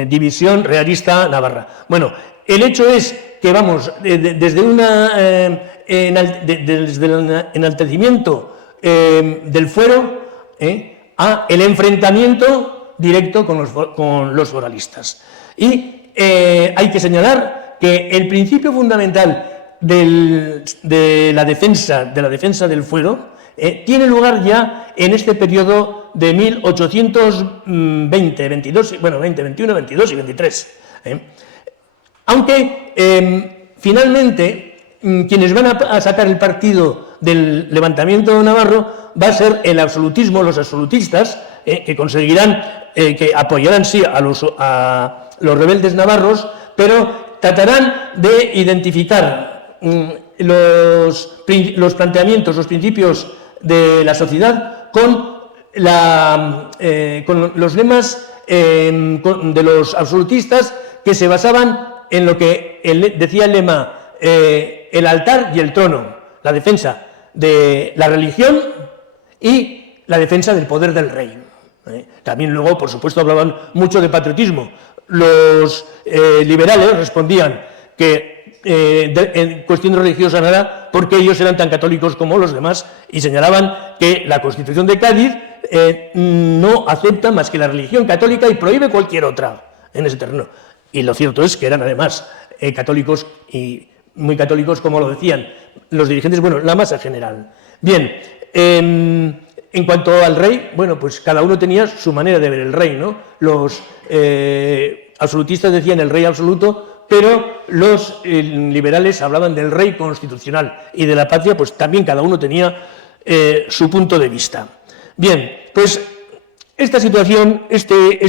división realista Navarra. Bueno, el hecho es que vamos desde el enaltecimiento del fuero a el enfrentamiento directo con los foralistas. Y hay que señalar que el principio fundamental de la defensa del fuero tiene lugar ya en este periodo de 1820, 21, 22 y 23. Aunque finalmente quienes van a sacar el partido del levantamiento navarro va a ser el absolutismo, los absolutistas, que conseguirán, que apoyarán sí a los rebeldes navarros, pero tratarán de identificar los planteamientos, los principios de la sociedad con los lemas de los absolutistas, que se basaban en lo que decía el lema, el altar y el trono, la defensa de la religión y la defensa del poder del rey. También luego, por supuesto, hablaban mucho de patriotismo. Los liberales respondían que en cuestión religiosa nada, porque ellos eran tan católicos como los demás, y señalaban que la Constitución de Cádiz no acepta más que la religión católica y prohíbe cualquier otra en ese terreno. Y lo cierto es que eran además católicos, y muy católicos, como lo decían los dirigentes, bueno, la masa general. Bien, en cuanto al rey, bueno, pues cada uno tenía su manera de ver el rey, ¿no? Los absolutistas decían el rey absoluto, pero los liberales hablaban del rey constitucional, y de la patria, pues también cada uno tenía su punto de vista. Bien, pues esta situación, este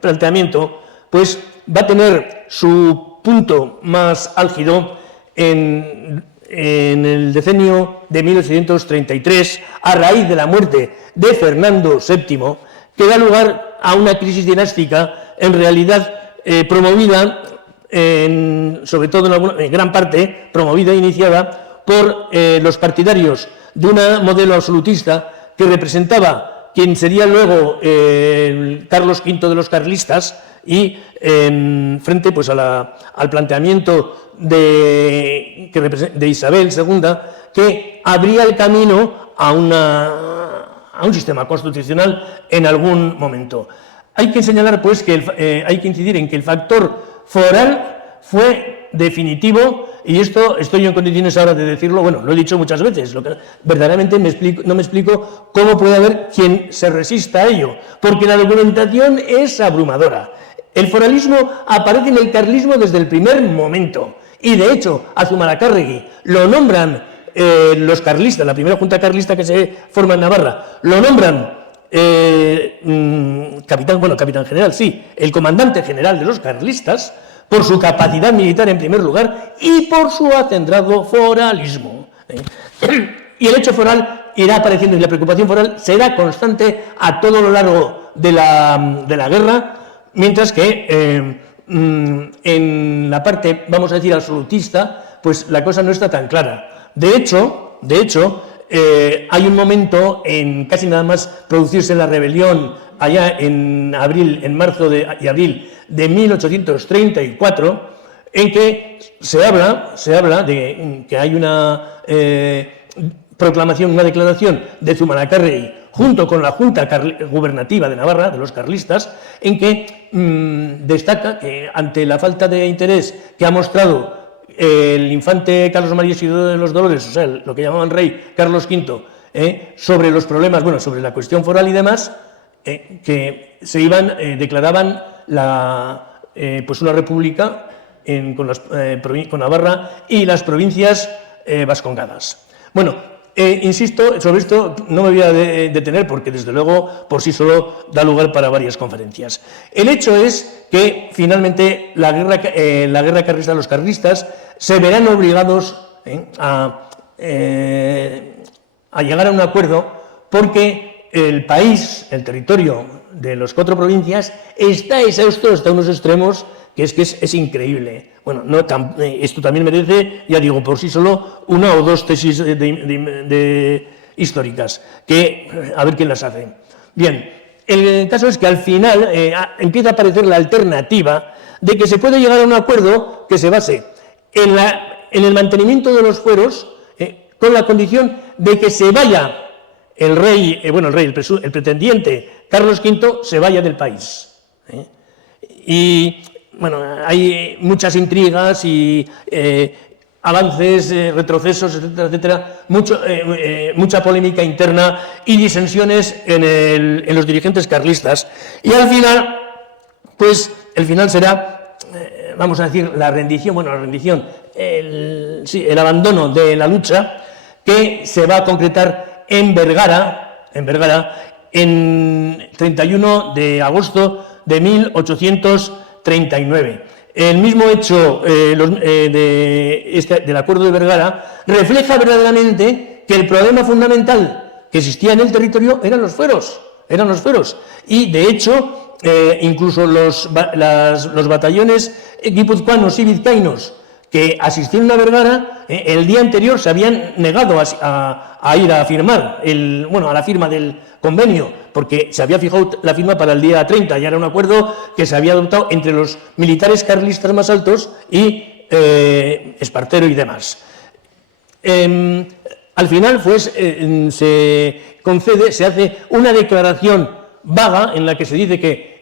planteamiento, pues va a tener su punto más álgido en el decenio de 1833, a raíz de la muerte de Fernando VII, que da lugar a una crisis dinástica, en realidad promovida, sobre todo en gran parte, promovida e iniciada por los partidarios de un modelo absolutista que representaba quien sería luego Carlos V de los carlistas, y frente pues al planteamiento de Isabel II, que abría el camino a un sistema constitucional en algún momento. Hay que señalar pues que hay que incidir en que el factor foral fue definitivo, y esto estoy en condiciones ahora de decirlo, bueno, lo he dicho muchas veces, lo que verdaderamente no me explico cómo puede haber quien se resista a ello, porque la documentación es abrumadora. El foralismo aparece en el carlismo desde el primer momento, y de hecho a Zumalacárregui lo nombran los carlistas, la primera junta carlista que se forma en Navarra, lo nombran capitán general, sí, el comandante general de los carlistas, por su capacidad militar en primer lugar y por su acendrado foralismo. Y el hecho foral irá apareciendo, y la preocupación foral será constante a todo lo largo de la guerra, mientras que en la parte, vamos a decir, absolutista, pues la cosa no está tan clara. De hecho, hay un momento, en casi nada más producirse la rebelión allá en marzo y abril de 1834, en que se habla de que hay una proclamación, una declaración de Zumalacárregui junto con la Junta Gubernativa de Navarra, de los carlistas, en que destaca que ante la falta de interés que ha mostrado el infante Carlos María Isidoro de los Dolores, o sea, lo que llamaban rey Carlos V, sobre los problemas, bueno, sobre la cuestión foral y demás, que se declaraban pues una república con Navarra y las provincias vascongadas. Bueno, insisto, sobre esto no me voy a detener porque desde luego por sí solo da lugar para varias conferencias. El hecho es que finalmente la guerra carlista, los carlistas se verán obligados a llegar a un acuerdo, porque el país, el territorio de las 4 provincias está exhausto hasta unos extremos que es increíble. Bueno, esto también merece, ya digo, por sí solo una o dos tesis históricas, que a ver quién las hace. Bien, el caso es que al final empieza a aparecer la alternativa de que se puede llegar a un acuerdo que se base en el mantenimiento de los fueros, con la condición de que se vaya el pretendiente Carlos V se vaya del país. Y bueno, hay muchas intrigas y avances, retrocesos, etcétera, etcétera, mucha polémica interna y disensiones en los dirigentes carlistas. Y al final, pues el final será, vamos a decir, el abandono de la lucha, que se va a concretar en Vergara, en 31 de agosto de 1839. El mismo hecho del Acuerdo de Vergara refleja verdaderamente que el problema fundamental que existía en el territorio eran los fueros. Y, de hecho, incluso los batallones guipuzcoanos y vizcaínos que asistieron a Vergara, el día anterior se habían negado a ir a firmar, a la firma del convenio, porque se había fijado la firma para el día 30, y era un acuerdo que se había adoptado entre los militares carlistas más altos y Espartero y demás. Al final, pues, se hace una declaración vaga en la que se dice que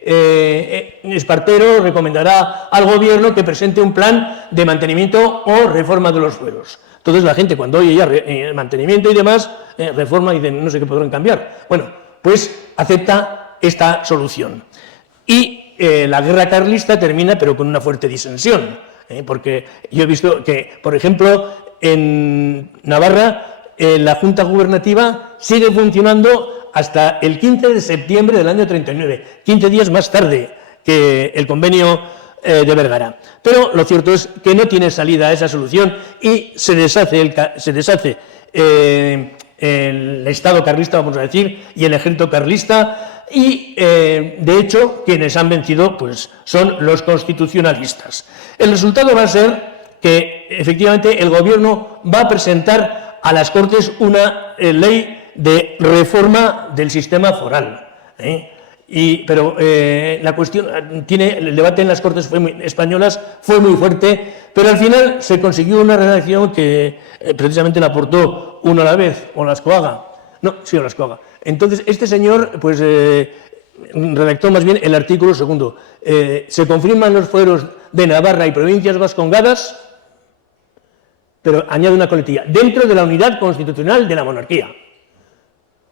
Espartero recomendará al gobierno que presente un plan de mantenimiento o reforma de los fueros. Entonces la gente, cuando oye ya mantenimiento y demás, reforma, y dice, no sé qué podrán cambiar. Bueno, pues acepta esta solución. Y la guerra carlista termina, pero con una fuerte disensión, porque yo he visto que, por ejemplo, en Navarra, la Junta Gubernativa sigue funcionando hasta el 15 de septiembre del año 39, 15 días más tarde que el convenio de Vergara. Pero lo cierto es que no tiene salida esa solución y se deshace el Estado carlista, vamos a decir, y el ejército carlista, y de hecho quienes han vencido pues son los constitucionalistas. El resultado va a ser que efectivamente el gobierno va a presentar a las Cortes una ley de reforma del sistema foral. Pero la cuestión, el debate en las Cortes españolas fue muy fuerte, pero al final se consiguió una redacción que precisamente la aportó uno a la vez, Olascoaga. Entonces, este señor, pues, redactó más bien el artículo segundo. Se confirman los fueros de Navarra y provincias vascongadas, pero añade una coletilla, dentro de la unidad constitucional de la monarquía.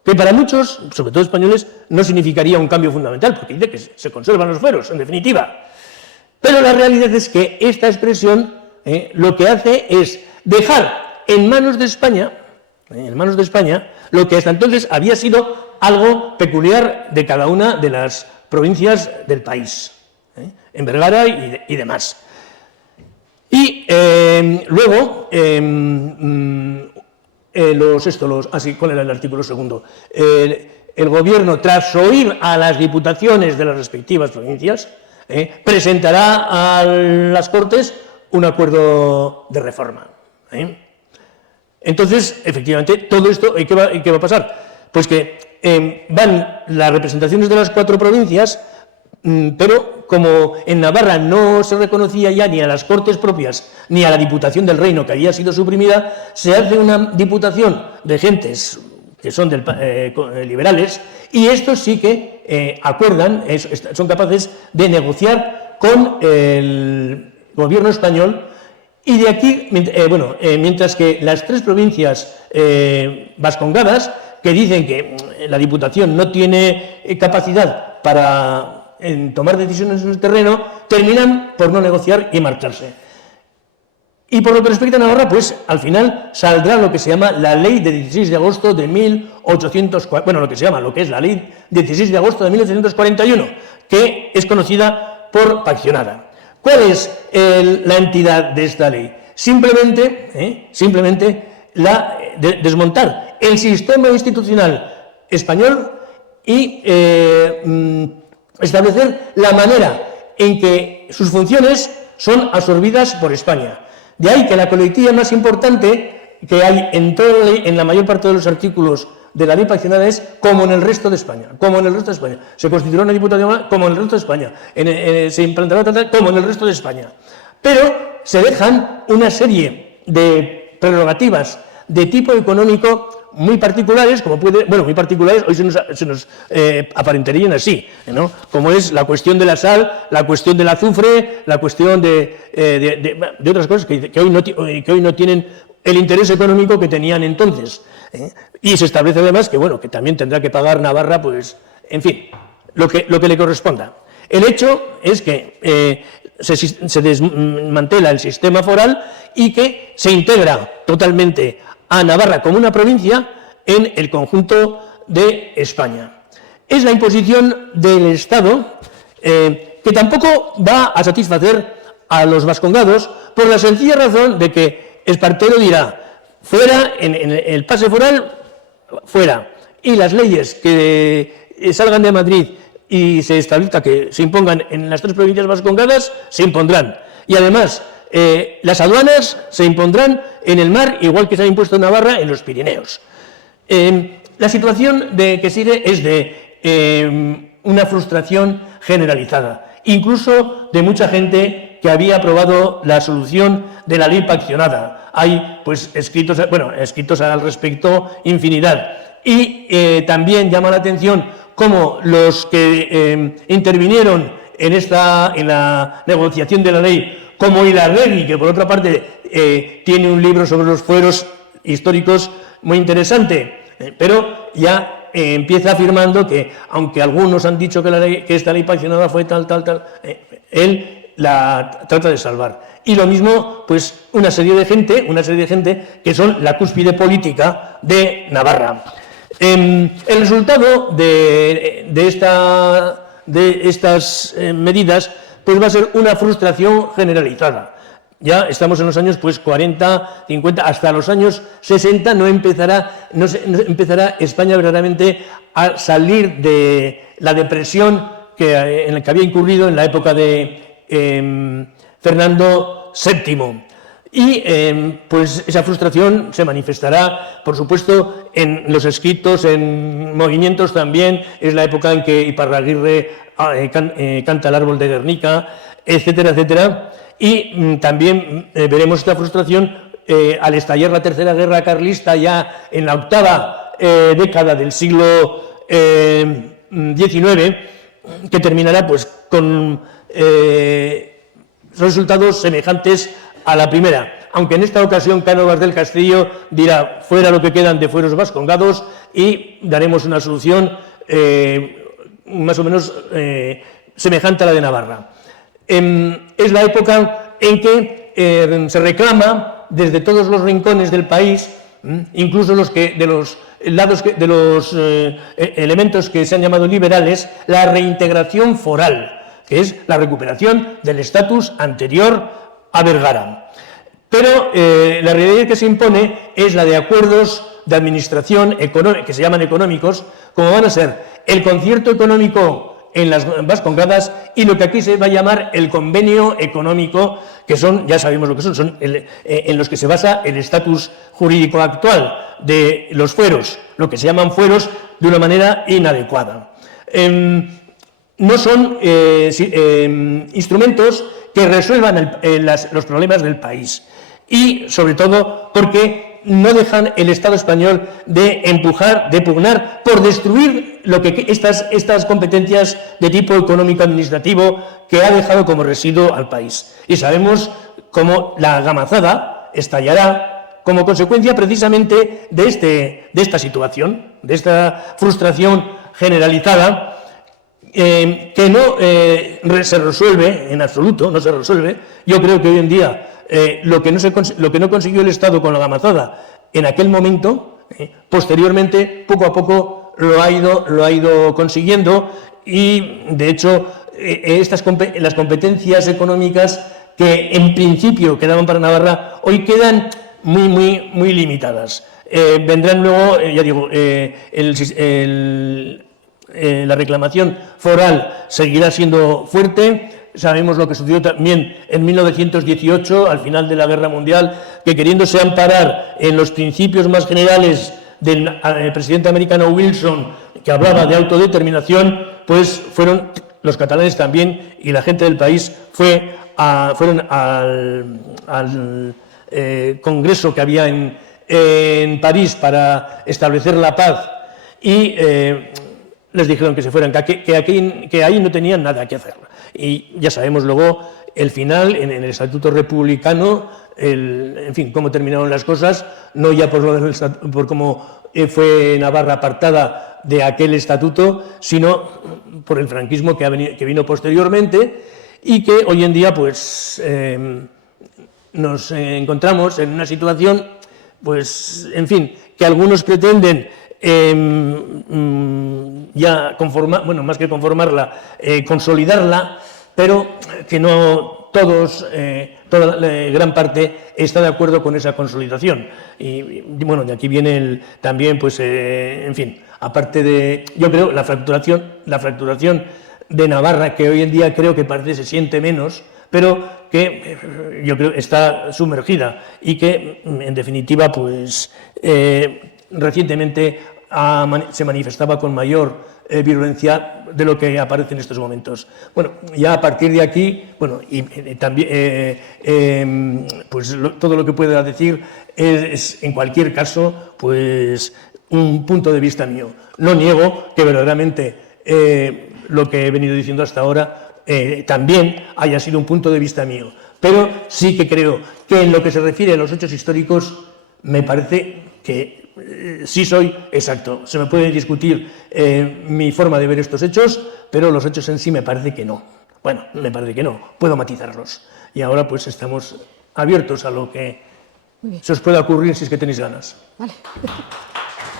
Que para muchos, sobre todo españoles, no significaría un cambio fundamental, porque dice que se conservan los fueros, en definitiva. Pero la realidad es que esta expresión lo que hace es dejar en manos de España, lo que hasta entonces había sido algo peculiar de cada una de las provincias del país, en Vergara y demás. Y luego, ¿cuál era el artículo segundo? El gobierno, tras oír a las diputaciones de las respectivas provincias, presentará a las Cortes un acuerdo de reforma. Entonces, efectivamente, todo esto, ¿qué va a pasar? Pues que van las representaciones de las 4 provincias, pero como en Navarra no se reconocía ya ni a las Cortes propias ni a la Diputación del Reino, que había sido suprimida, se hace una diputación de gentes que son liberales, y estos sí que acuerdan, son capaces de negociar con el gobierno español, y de aquí, mientras que las 3 provincias vascongadas, que dicen que la Diputación no tiene capacidad para tomar decisiones en el terreno, terminan por no negociar y marcharse. Y por lo que respecta a Navarra, pues al final saldrá lo que se llama la Ley de 16 de agosto de 1840, lo que es la Ley de 16 de agosto de 1841, que es conocida por paccionada. ¿Cuál es la entidad de esta ley? Simplemente desmontar el sistema institucional español y establecer la manera en que sus funciones son absorbidas por España. De ahí que la coletilla más importante que hay en la mayor parte de los artículos de la ley paccionada es como en el resto de España, Se constituirá una diputación como en el resto de España, se implantará como en el resto de España. Pero se dejan una serie de prerrogativas de tipo económico muy particulares, hoy se nos aparentarían así, ¿no? Como es la cuestión de la sal, la cuestión del azufre, la cuestión de otras cosas que hoy no tienen el interés económico que tenían entonces. Y se establece además que también tendrá que pagar Navarra, pues, en fin, lo que le corresponda. El hecho es que se desmantela el sistema foral y que se integra totalmente a Navarra como una provincia en el conjunto de España. Es la imposición del Estado que tampoco va a satisfacer a los vascongados por la sencilla razón de que Espartero dirá, fuera, en el pase foral, fuera, y las leyes que salgan de Madrid y se establezca que se impongan en las 3 provincias vascongadas, se impondrán. Y además, las aduanas se impondrán en el mar, igual que se ha impuesto en Navarra en los Pirineos. La situación que sigue es de una frustración generalizada, incluso de mucha gente que había aprobado la solución de la ley paccionada. Hay pues escritos al respecto infinidad. Y también llama la atención cómo los que intervinieron en la negociación de la ley, como Ilarregui, que por otra parte tiene un libro sobre los fueros históricos muy interesante, pero ya empieza afirmando que, aunque algunos han dicho que esta ley paccionada fue tal, él la trata de salvar. Y lo mismo, pues, una serie de gente que son la cúspide política de Navarra. El resultado de estas medidas pues va a ser una frustración generalizada. Ya estamos en los años pues 40, 50, hasta los años 60 no empezará España verdaderamente a salir de la depresión en la que había incurrido en la época de Fernando VII. Y pues esa frustración se manifestará, por supuesto, en los escritos, en movimientos también. Es la época en que Iparraguirre canta el árbol de Guernica, etcétera, etcétera. Y también veremos esta frustración al estallar la Tercera Guerra Carlista, ya en la 8ª década del siglo XIX, que terminará pues con resultados semejantes a la primera, aunque en esta ocasión Cánovas del Castillo dirá fuera lo que quedan de fueros vascongados y daremos una solución más o menos semejante a la de Navarra. Es la época en que se reclama desde todos los rincones del país, incluso de los elementos que se han llamado liberales, la reintegración foral, que es la recuperación del estatus anterior a Vergara. Pero la realidad que se impone es la de acuerdos de administración que se llaman económicos, como van a ser el concierto económico en las vascongadas y lo que aquí se va a llamar el convenio económico, que son, ya sabemos lo que son en los que se basa el estatus jurídico actual de los fueros, lo que se llaman fueros, de una manera inadecuada. No son instrumentos que resuelvan los problemas del país y, sobre todo, porque no dejan el Estado español de pugnar por destruir estas competencias de tipo económico-administrativo que ha dejado como residuo al país. Y sabemos cómo la gamazada estallará como consecuencia precisamente de esta situación, de esta frustración generalizada, que no se resuelve en absoluto, no se resuelve. Yo creo que hoy en día lo que no consiguió el Estado con la gamazada en aquel momento, posteriormente, poco a poco lo ha ido consiguiendo y, de hecho, las competencias económicas que en principio quedaban para Navarra, hoy quedan muy limitadas. Vendrán luego, ya digo, la reclamación foral seguirá siendo fuerte. Sabemos lo que sucedió también en 1918, al final de la Guerra Mundial, que queriéndose amparar en los principios más generales del presidente americano Wilson, que hablaba de autodeterminación, pues fueron los catalanes también y la gente del país fueron al congreso que había en París para establecer la paz y les dijeron que se fueran, que ahí no tenían nada que hacer. Y ya sabemos luego el final en el Estatuto Republicano, en fin, cómo terminaron las cosas, no ya por cómo fue Navarra apartada de aquel estatuto, sino por el franquismo que vino posteriormente y que hoy en día pues nos encontramos en una situación pues, en fin, que algunos pretenden ya conformar, bueno, más que conformarla, consolidarla, pero que no todos, toda la gran parte está de acuerdo con esa consolidación. Y bueno, de aquí viene también, pues, en fin, aparte de, yo creo, la fracturación de Navarra, que hoy en día creo que parece se siente menos, pero que yo creo está sumergida y que, en definitiva, pues, recientemente se manifestaba con mayor virulencia de lo que aparece en estos momentos. Bueno, ya a partir de aquí, bueno, y también, pues todo lo que pueda decir es, en cualquier caso, pues un punto de vista mío. No niego que verdaderamente lo que he venido diciendo hasta ahora también haya sido un punto de vista mío, pero sí que creo que en lo que se refiere a los hechos históricos me parece que sí soy exacto. Se me puede discutir mi forma de ver estos hechos, pero los hechos en sí me parece que no. Bueno, me parece que no, puedo matizarlos. Y ahora pues estamos abiertos a lo que se os pueda ocurrir si es que tenéis ganas. Vale.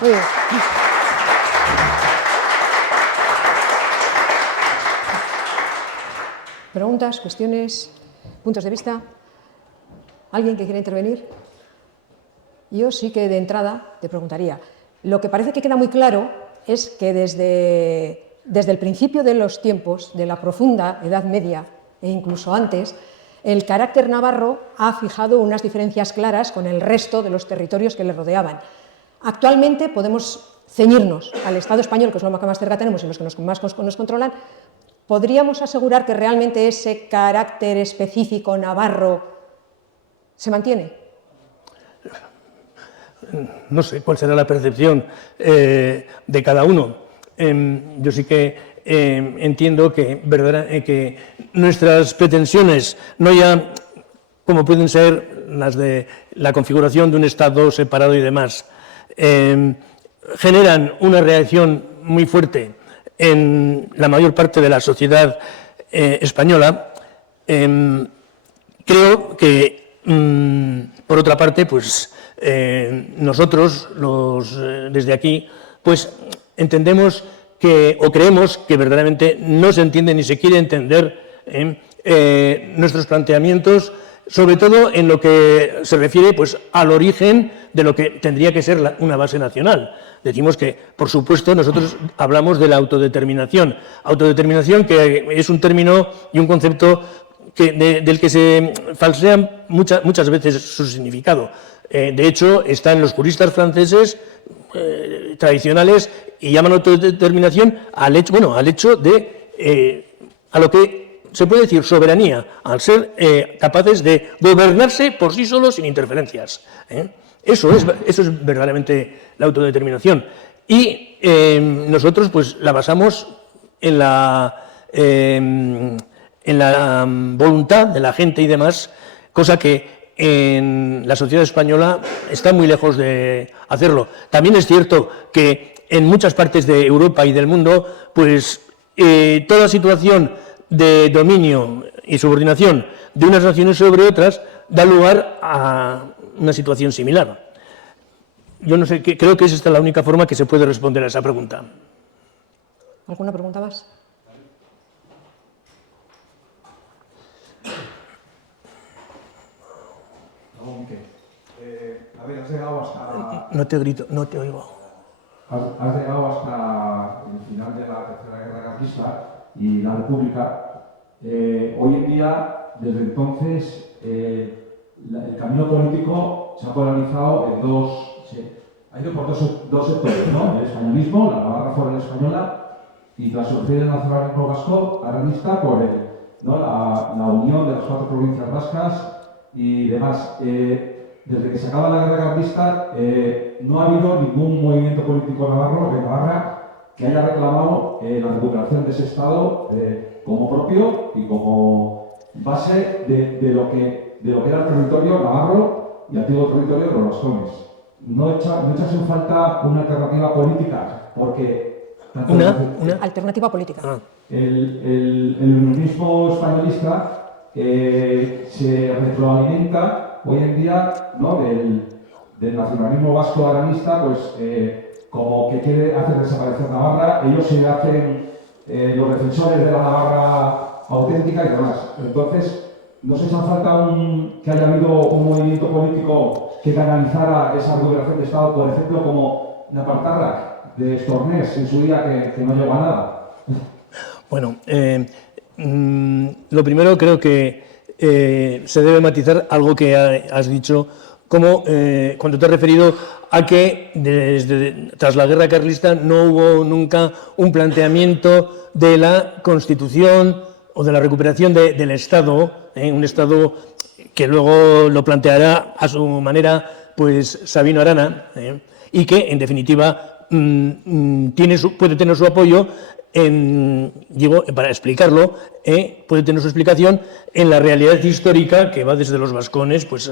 Muy bien. ¿Preguntas, cuestiones, puntos de vista? ¿Alguien que quiera intervenir? Yo sí que de entrada te preguntaría. Lo que parece que queda muy claro es que desde el principio de los tiempos, de la profunda Edad Media e incluso antes, el carácter navarro ha fijado unas diferencias claras con el resto de los territorios que le rodeaban. Actualmente podemos ceñirnos al Estado español, que es lo que más cerca tenemos y los que más nos controlan. ¿Podríamos asegurar que realmente ese carácter específico navarro se mantiene? No sé cuál será la percepción de cada uno. Yo sí que entiendo que nuestras pretensiones, no ya como pueden ser las de la configuración de un Estado separado y demás, generan una reacción muy fuerte en la mayor parte de la sociedad española. Creo que, por otra parte, pues nosotros, desde aquí, pues entendemos o creemos que verdaderamente no se entiende ni se quiere entender nuestros planteamientos, sobre todo en lo que se refiere pues, al origen de lo que tendría que ser una base nacional. Decimos que, por supuesto, nosotros hablamos de la autodeterminación. Autodeterminación que es un término y un concepto del que se falsean muchas veces su significado. De hecho, está en los juristas franceses tradicionales y llaman autodeterminación al hecho de, a lo que se puede decir soberanía, al ser capaces de gobernarse por sí solos sin interferencias. Eso es verdaderamente la autodeterminación. Y nosotros pues la basamos en la voluntad de la gente y demás, cosa que en la sociedad española está muy lejos de hacerlo. También es cierto que en muchas partes de Europa y del mundo, pues toda situación de dominio y subordinación de unas naciones sobre otras da lugar a una situación similar. Yo no sé, creo que es esta la única forma que se puede responder a esa pregunta. ¿Alguna pregunta más? A ver, has llegado hasta... No te grito, no te oigo. Has llegado hasta el final de la Tercera Guerra Carlista y la República. Hoy en día, desde entonces, el camino político se ha polarizado en ha ido por dos sectores, ¿no? El españolismo, la Navarra foral española, y tras surgir el nacionalismo vasco, ahora lista por la unión de las 4 provincias vascas y demás. Desde que se acaba la guerra carlista, no ha habido ningún movimiento político navarro de Navarra que haya reclamado la recuperación de ese Estado como propio y como base de lo que era el territorio navarro y antiguo territorio de los vascones. No echas en falta una alternativa política, porque... Una alternativa política. El unionismo españolista se retroalimenta hoy en día, ¿no?, del nacionalismo vasco aranista, pues como que quiere hacer desaparecer Navarra, ellos se hacen los defensores de la Navarra auténtica y demás. Entonces, no sé si hace falta que haya habido un movimiento político que canalizara esa recuperación de Estado, por ejemplo, como Napartarrak de Stornés en su día, que no llegó a nada. Bueno, lo primero creo que se debe matizar algo que has dicho, como cuando te has referido a que tras la guerra carlista no hubo nunca un planteamiento de la Constitución o de la recuperación del Estado, un Estado que luego lo planteará a su manera pues Sabino Arana, y que en definitiva puede tener su apoyo para explicarlo, puede tener su explicación en la realidad histórica que va desde los vascones, pues,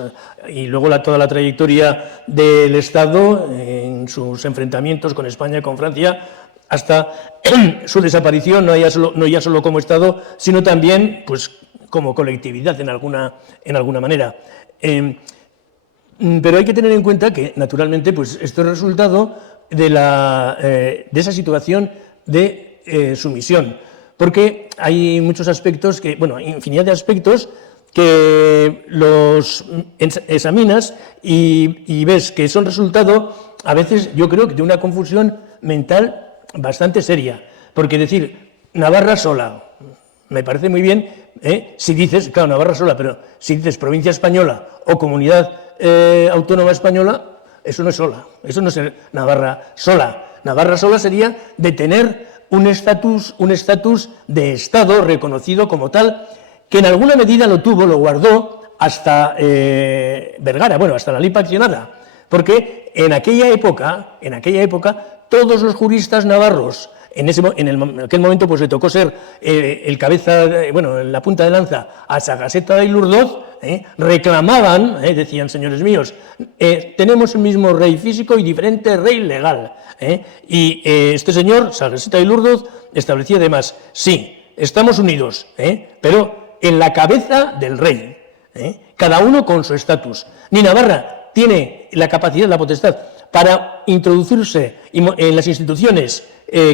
y luego toda la trayectoria del Estado en sus enfrentamientos con España y con Francia, hasta su desaparición, no ya solo como Estado, sino también pues, como colectividad en alguna manera. Pero hay que tener en cuenta que, naturalmente, pues, esto es resultado de esa situación de sumisión, porque hay muchos aspectos infinidad de aspectos que los examinas y ves que son resultado, a veces yo creo que de una confusión mental bastante seria, porque decir Navarra sola, me parece muy bien, si dices, claro, Navarra sola, pero si dices provincia española o comunidad autónoma española, eso no es sola, eso no es Navarra sola. Navarra sola sería de tener un estatus de Estado reconocido como tal, que en alguna medida lo guardó hasta Vergara, hasta la ley paccionada, porque en aquella época, todos los juristas navarros, en aquel momento pues le tocó ser la punta de lanza a Sagaseta y Lurdoz, reclamaban, decían, señores míos, tenemos el mismo rey físico y diferente rey legal, y este señor, Sagaseta y Lurdoz, establecía además, sí, estamos unidos, pero en la cabeza del rey, cada uno con su estatus. Ni Navarra tiene la capacidad, la potestad para introducirse en las instituciones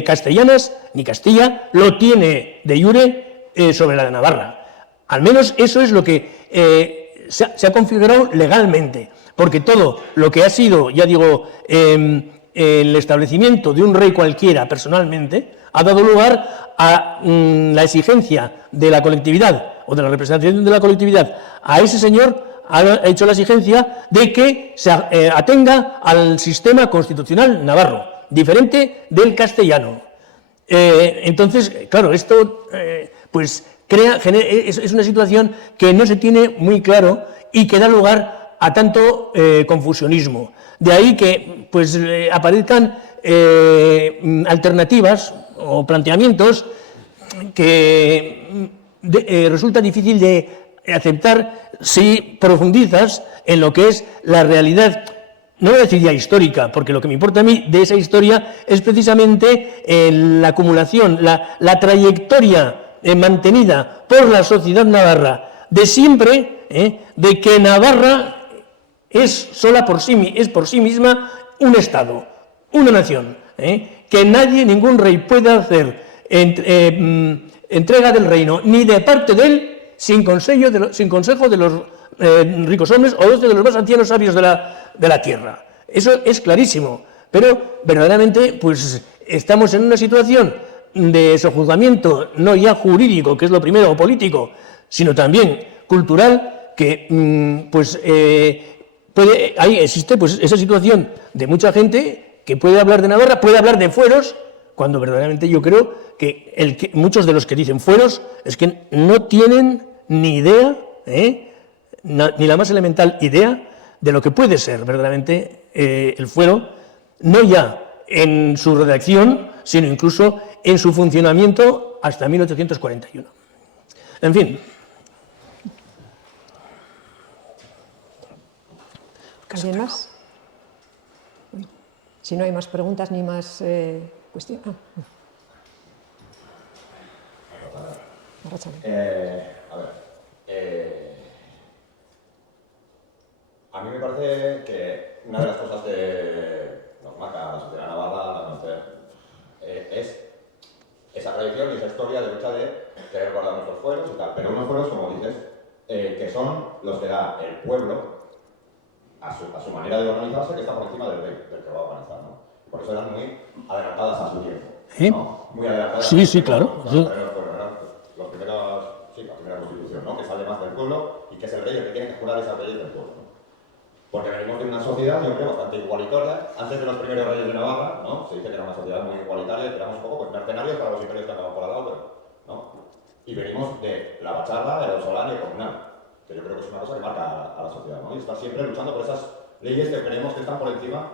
castellanas, ni Castilla lo tiene de iure sobre la de Navarra. Al menos eso es lo que se ha configurado legalmente, porque todo lo que ha sido, ya digo, el establecimiento de un rey cualquiera personalmente, ha dado lugar a la exigencia de la colectividad o de la representación de la colectividad a ese señor, ha hecho la exigencia de que se atenga al sistema constitucional navarro, diferente del castellano. Entonces, claro, esto pues es una situación que no se tiene muy claro y que da lugar a tanto confusionismo. De ahí que pues aparezcan alternativas o planteamientos que resulta difícil de aceptar si profundizas en lo que es la realidad, no voy a decir ya histórica, porque lo que me importa a mí de esa historia es precisamente la acumulación, la trayectoria mantenida por la sociedad navarra de siempre, de que Navarra es por sí misma un Estado, una nación, que ningún rey puede hacer entrega del reino, ni de parte de él, sin consejo de los ricos hombres o de los más ancianos sabios de la tierra. Eso es clarísimo, pero verdaderamente pues estamos en una situación de sojuzgamiento, no ya jurídico, que es lo primero, o político, sino también cultural, que ahí existe pues esa situación de mucha gente que puede hablar de Navarra, puede hablar de fueros, cuando verdaderamente yo creo que muchos de los que dicen fueros es que no tienen ni idea, ni la más elemental idea de lo que puede ser verdaderamente el fuero, no ya en su redacción, sino incluso en su funcionamiento hasta 1841. En fin. ¿Alguien más? Si no hay más preguntas ni más cuestiones. A mí me parece que una de las cosas que nos marca la sociedad navarra al nacer es esa tradición y esa historia de lucha de querer guardar nuestros fueros y tal, pero unos fueros, como dices, que son los que da el pueblo a su manera de organizarse, que está por encima del rey, del que va a organizar, ¿no? Por eso eran muy adelantadas a su tiempo, ¿no? Muy adelantadas. Sí, sí, claro. Los primeros, sí, la primera constitución, ¿no? Que sale más del pueblo y que es el rey el que tiene que jurar esas leyes del pueblo, ¿no? Porque venimos de una sociedad, yo creo, bastante igualitaria. Antes de los primeros reyes de Navarra, ¿no? Se dice que era una sociedad muy igualitaria, que éramos un poco pues, mercenarios para los imperios que andaban por al lado, pero, ¿no? Y venimos de la bacharra, el solán y el comunal, que yo creo que es una cosa que marca a la sociedad, ¿no? Y estar siempre luchando por esas leyes que creemos que están por encima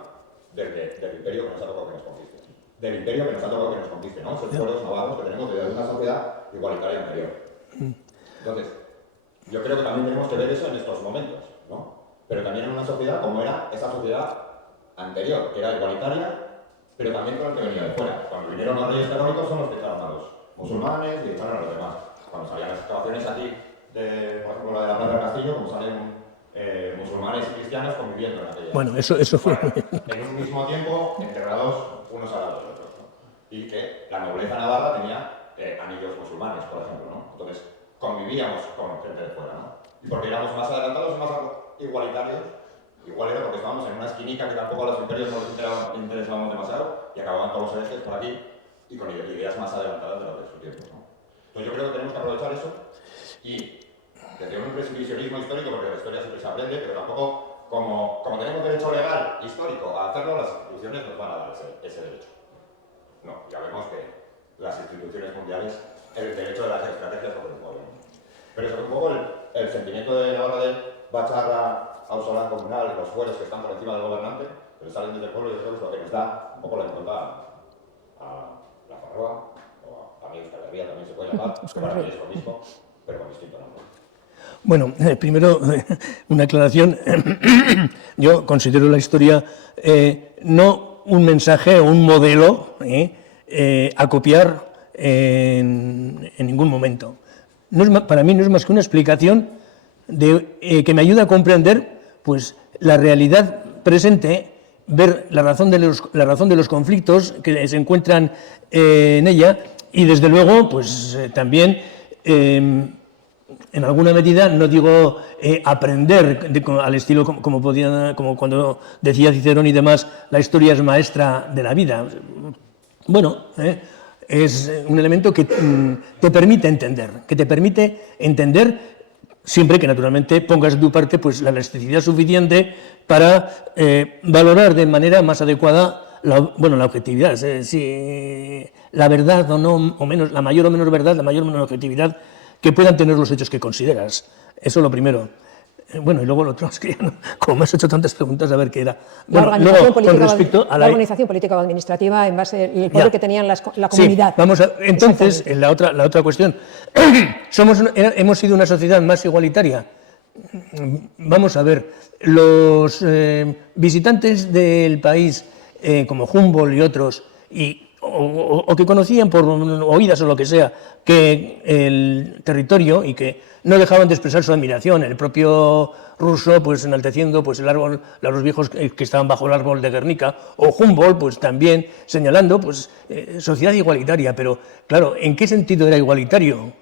del imperio que nos ha tocado que nos conquiste. Del imperio que nos ha tocado que nos conquiste, ¿no? Esos pueblos navarros que tenemos de una sociedad igualitaria anterior. Entonces, yo creo que también tenemos que ver eso en estos momentos, ¿no? Pero también en una sociedad como era esa sociedad anterior, que era igualitaria, pero también con el que venía de fuera. Cuando vinieron los reyes canónicos son los que echaron a los musulmanes y echaron a los demás. Cuando salían las excavaciones aquí, por ejemplo la de la Plaza del Castillo, como salen musulmanes y cristianos conviviendo en aquella. Bueno, eso fue... En un mismo tiempo, enterrados unos al lado de otros, ¿no? Y que la nobleza navarra tenía anillos musulmanes, por ejemplo, ¿no? Entonces, convivíamos con gente de fuera, ¿no? Y porque éramos más adelantados, más igualitarios, igual era porque estábamos en una esquinica que tampoco a los imperios no les interesábamos demasiado y acababan todos los herejes por aquí y con ideas más adelantadas de lo de su tiempo, ¿no? Entonces yo creo que tenemos que aprovechar eso y desde un revisionismo histórico, porque la historia siempre se aprende, pero tampoco, como tenemos derecho legal histórico a hacerlo, las instituciones nos van a dar ese derecho. No, ya vemos que las instituciones mundiales, el derecho de las estrategias sobre el pueblo. Pero eso es un poco el sentimiento de la hora de bacharra, ausolán comunal, los fueros que están por encima del gobernante, pero salen desde el pueblo y eso es lo que nos da un poco la impronta a la Farroa, o a mí Euskal Herria también se puede llamar, para mí es lo mismo, pero con distinto nombre. Bueno, primero, una aclaración. Yo considero la historia no un mensaje o un modelo a copiar en ningún momento. Para mí no es más que una explicación que me ayuda a comprender pues, la realidad presente, ver la razón de los conflictos que se encuentran en ella y, desde luego, pues también, en alguna medida, no digo aprender al estilo como cuando decía Cicerón y demás, la historia es maestra de la vida. Bueno, es un elemento que te permite entender, siempre que naturalmente pongas de tu parte pues, la elasticidad suficiente para valorar de manera más adecuada la objetividad, si la verdad o no, o menos, la mayor o menor verdad, la mayor o menor objetividad que puedan tener los hechos que consideras. Eso es lo primero. Bueno, y luego lo otro es que, como me has hecho tantas preguntas, a ver qué era. Bueno, luego, con respecto a la organización política o administrativa en base al poder que tenían la comunidad. Sí, vamos a, entonces, la otra cuestión. ¿Hemos sido una sociedad más igualitaria? Vamos a ver, los visitantes del país, como Humboldt y otros, o que conocían por oídas o lo que sea, que el territorio y que no dejaban de expresar su admiración. El propio Rousseau, pues enalteciendo pues, el árbol, los viejos que estaban bajo el árbol de Guernica, o Humboldt, pues también señalando pues, sociedad igualitaria. Pero, claro, ¿en qué sentido era igualitario?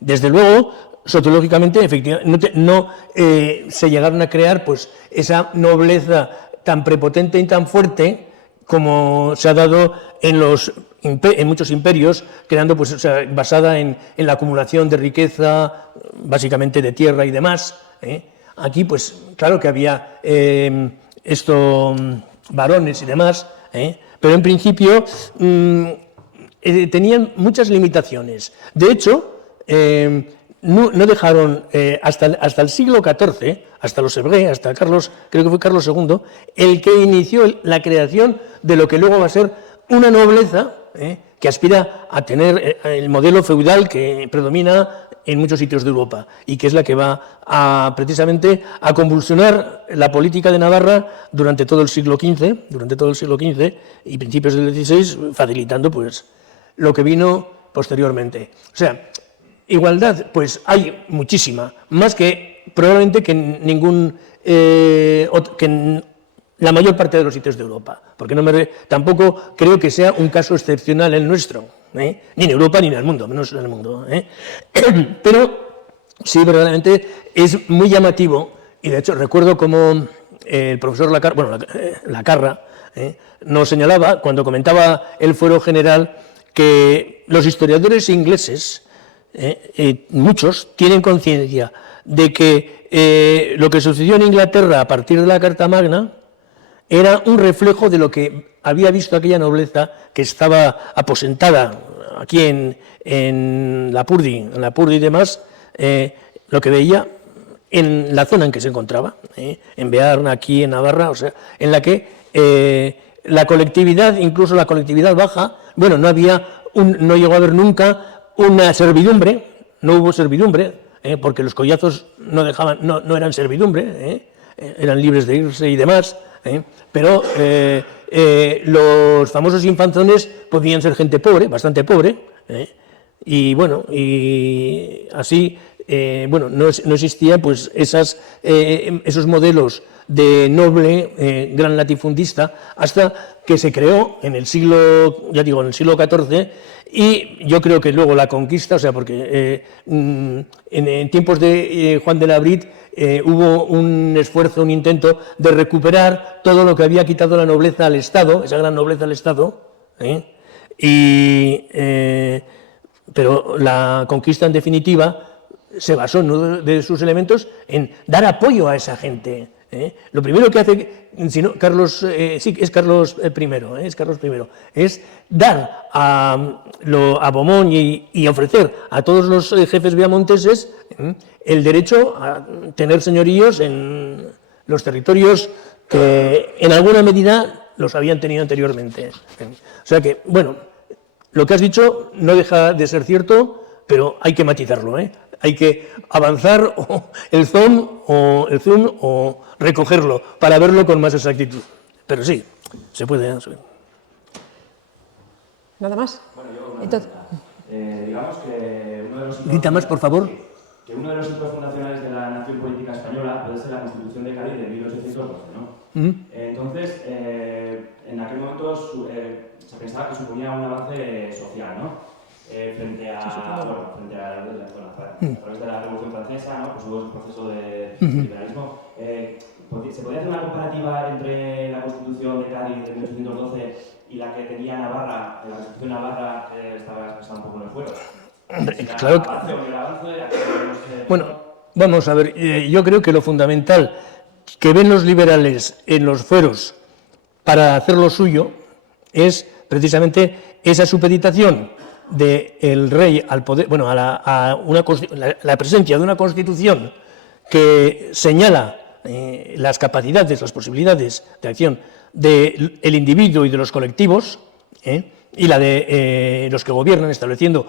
Desde luego, sociológicamente, efectivamente, no se llegaron a crear pues, esa nobleza tan prepotente y tan fuerte como se ha dado en muchos imperios, creando, pues, o sea, basada en la acumulación de riqueza, básicamente de tierra y demás. Aquí, pues, claro que había varones y demás, pero en principio tenían muchas limitaciones. De hecho, no dejaron, hasta el siglo XIV, hasta los Hebrés, hasta Carlos, creo que fue Carlos II, el que inició la creación de lo que luego va a ser una nobleza que aspira a tener el modelo feudal que predomina en muchos sitios de Europa y que es la que va precisamente a convulsionar la política de Navarra durante todo el siglo XV y principios del XVI, facilitando pues lo que vino posteriormente. O sea, igualdad, pues hay muchísima, más que probablemente que la mayor parte de los sitios de Europa, porque tampoco creo que sea un caso excepcional el nuestro, ni en Europa ni en el mundo, menos en el mundo. Pero sí, verdaderamente es muy llamativo, y de hecho recuerdo como el profesor Lacarra nos señalaba, cuando comentaba el fuero general, que los historiadores ingleses, muchos, tienen conciencia de que lo que sucedió en Inglaterra a partir de la Carta Magna era un reflejo de lo que había visto aquella nobleza que estaba aposentada aquí en Lapurdi y demás, lo que veía en la zona en que se encontraba, en Bearn, aquí en Navarra, o sea, en la que la colectividad, incluso la colectividad baja, bueno, no llegó a haber nunca una servidumbre, no hubo servidumbre, porque los collazos no eran servidumbre, eran libres de irse y demás, pero los famosos infanzones podían ser gente pobre, bastante pobre, y bueno, y así, no existían pues esos modelos de noble gran latifundista hasta que se creó en el siglo, ya digo, en el siglo XIV, y yo creo que luego la conquista, o sea, porque en tiempos de Juan de Labrit hubo un esfuerzo, un intento de recuperar todo lo que había quitado la nobleza al Estado, esa gran nobleza al Estado, pero la conquista en definitiva se basó en uno de sus elementos en dar apoyo a esa gente. Lo primero que hace Carlos I, es dar a Beaumont y ofrecer a todos los jefes viamonteses el derecho a tener señoríos en los territorios que en alguna medida los habían tenido anteriormente. O sea que, bueno, lo que has dicho no deja de ser cierto, pero hay que matizarlo, Hay que avanzar el zoom o recogerlo para verlo con más exactitud. Pero sí, se puede subir. ¿Nada más? Bueno, yo entonces, digamos que uno de los Grita más, por favor. Que uno de los hitos fundacionales de la nación política española puede ser la Constitución de Cádiz de 1812, ¿no? Entonces, en aquel momento se pensaba que suponía un avance social, ¿no? Frente a través de la Revolución Francesa, ¿no? Pues hubo un proceso de liberalismo. ¿Se podría hacer una comparativa entre la Constitución de Cádiz de 1812 y la que tenía Navarra? La Constitución Navarra estaba expresada un poco en el fuero. Claro que... Bueno, vamos a ver, yo creo que lo fundamental que ven los liberales en los fueros para hacer lo suyo es precisamente esa supeditación del rey al poder, bueno, la presencia de una constitución que señala las capacidades, las posibilidades de acción del individuo y de los colectivos, y la de los que gobiernan, estableciendo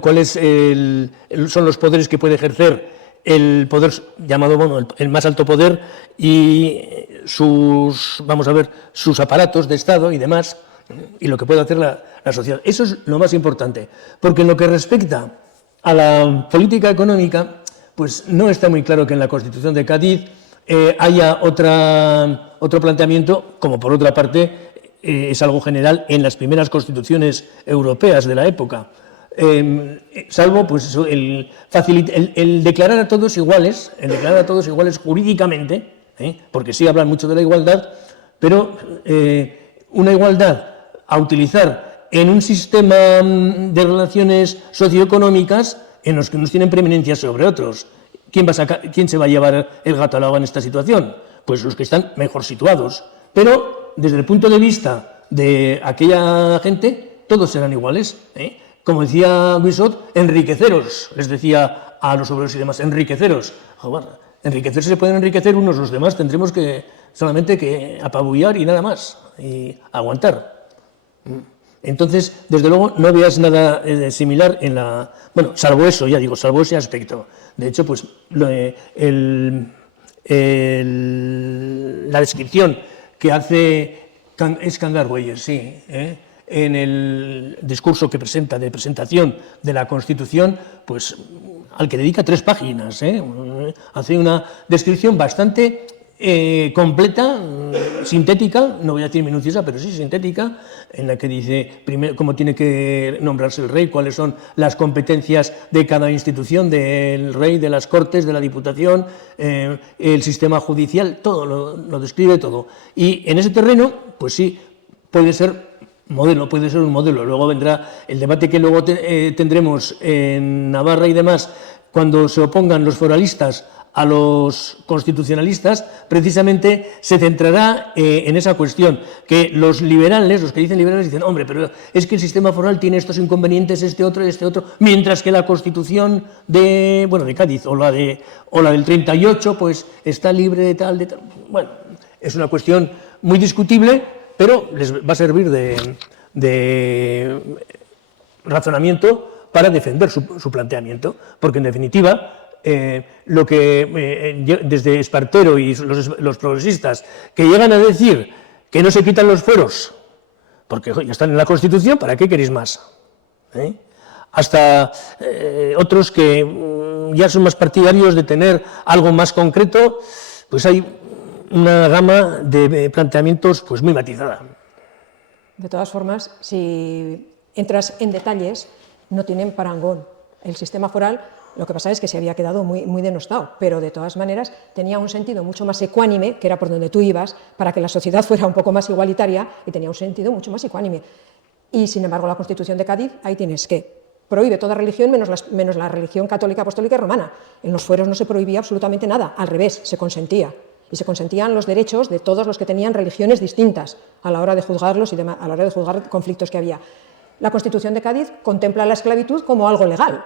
cuáles son los poderes que puede ejercer el poder llamado, bueno, el más alto poder y sus aparatos de Estado y demás, y lo que puede hacer la sociedad. Eso es lo más importante, porque en lo que respecta a la política económica, pues no está muy claro que en la Constitución de Cádiz haya otro planteamiento, como por otra parte es algo general en las primeras constituciones europeas de la época. Salvo pues el declarar a todos iguales, jurídicamente, porque sí hablan mucho de la igualdad, pero una igualdad a utilizar en un sistema de relaciones socioeconómicas en los que unos tienen preeminencia sobre otros. ¿Quién se va a llevar el gato al agua en esta situación? Pues los que están mejor situados. Pero desde el punto de vista de aquella gente, todos serán iguales, Como decía Guizot, enriqueceros, les decía a los obreros y demás, enriqueceros. Joder, enriquecerse se pueden enriquecer unos, los demás tendremos que solamente que apabullar y nada más, y aguantar. Entonces, desde luego, no veas nada similar en la... Bueno, salvo eso, ya digo, salvo ese aspecto. De hecho, pues la descripción que hace Skanderweyer, sí, en el discurso que presenta de presentación de la Constitución, pues al que dedica 3 páginas, hace una descripción bastante completa, sintética, no voy a decir minuciosa, pero sí sintética, en la que dice primero cómo tiene que nombrarse el rey, cuáles son las competencias de cada institución, del rey, de las Cortes, de la Diputación, el sistema judicial, todo lo describe todo. Y en ese terreno, pues sí, puede ser modelo, puede ser un modelo. Luego vendrá el debate que luego tendremos en Navarra y demás, cuando se opongan los foralistas a los constitucionalistas, precisamente se centrará en esa cuestión, que los liberales, los que dicen liberales, dicen, hombre, pero es que el sistema foral tiene estos inconvenientes, este otro, mientras que la Constitución de Cádiz o la del 38, pues está libre de tal. Bueno, es una cuestión muy discutible, pero les va a servir de razonamiento para defender su planteamiento, porque en definitiva lo que desde Espartero y los progresistas que llegan a decir que no se quitan los fueros porque ya están en la Constitución, ¿para qué queréis más? Hasta otros que ya son más partidarios de tener algo más concreto, pues hay una gama de planteamientos pues muy matizada. De todas formas, si entras en detalles, no tienen parangón. El sistema foral, lo que pasa es que se había quedado muy denostado, pero de todas maneras tenía un sentido mucho más ecuánime, que era por donde tú ibas, para que la sociedad fuera un poco más igualitaria, y tenía un sentido mucho más ecuánime. Y sin embargo la Constitución de Cádiz, ahí tienes que prohíbe toda religión menos la religión católica, apostólica y romana. En los fueros no se prohibía absolutamente nada, al revés, se consentía. Y se consentían los derechos de todos los que tenían religiones distintas a la hora de juzgarlos y a la hora de juzgar conflictos que había. La Constitución de Cádiz contempla la esclavitud como algo legal.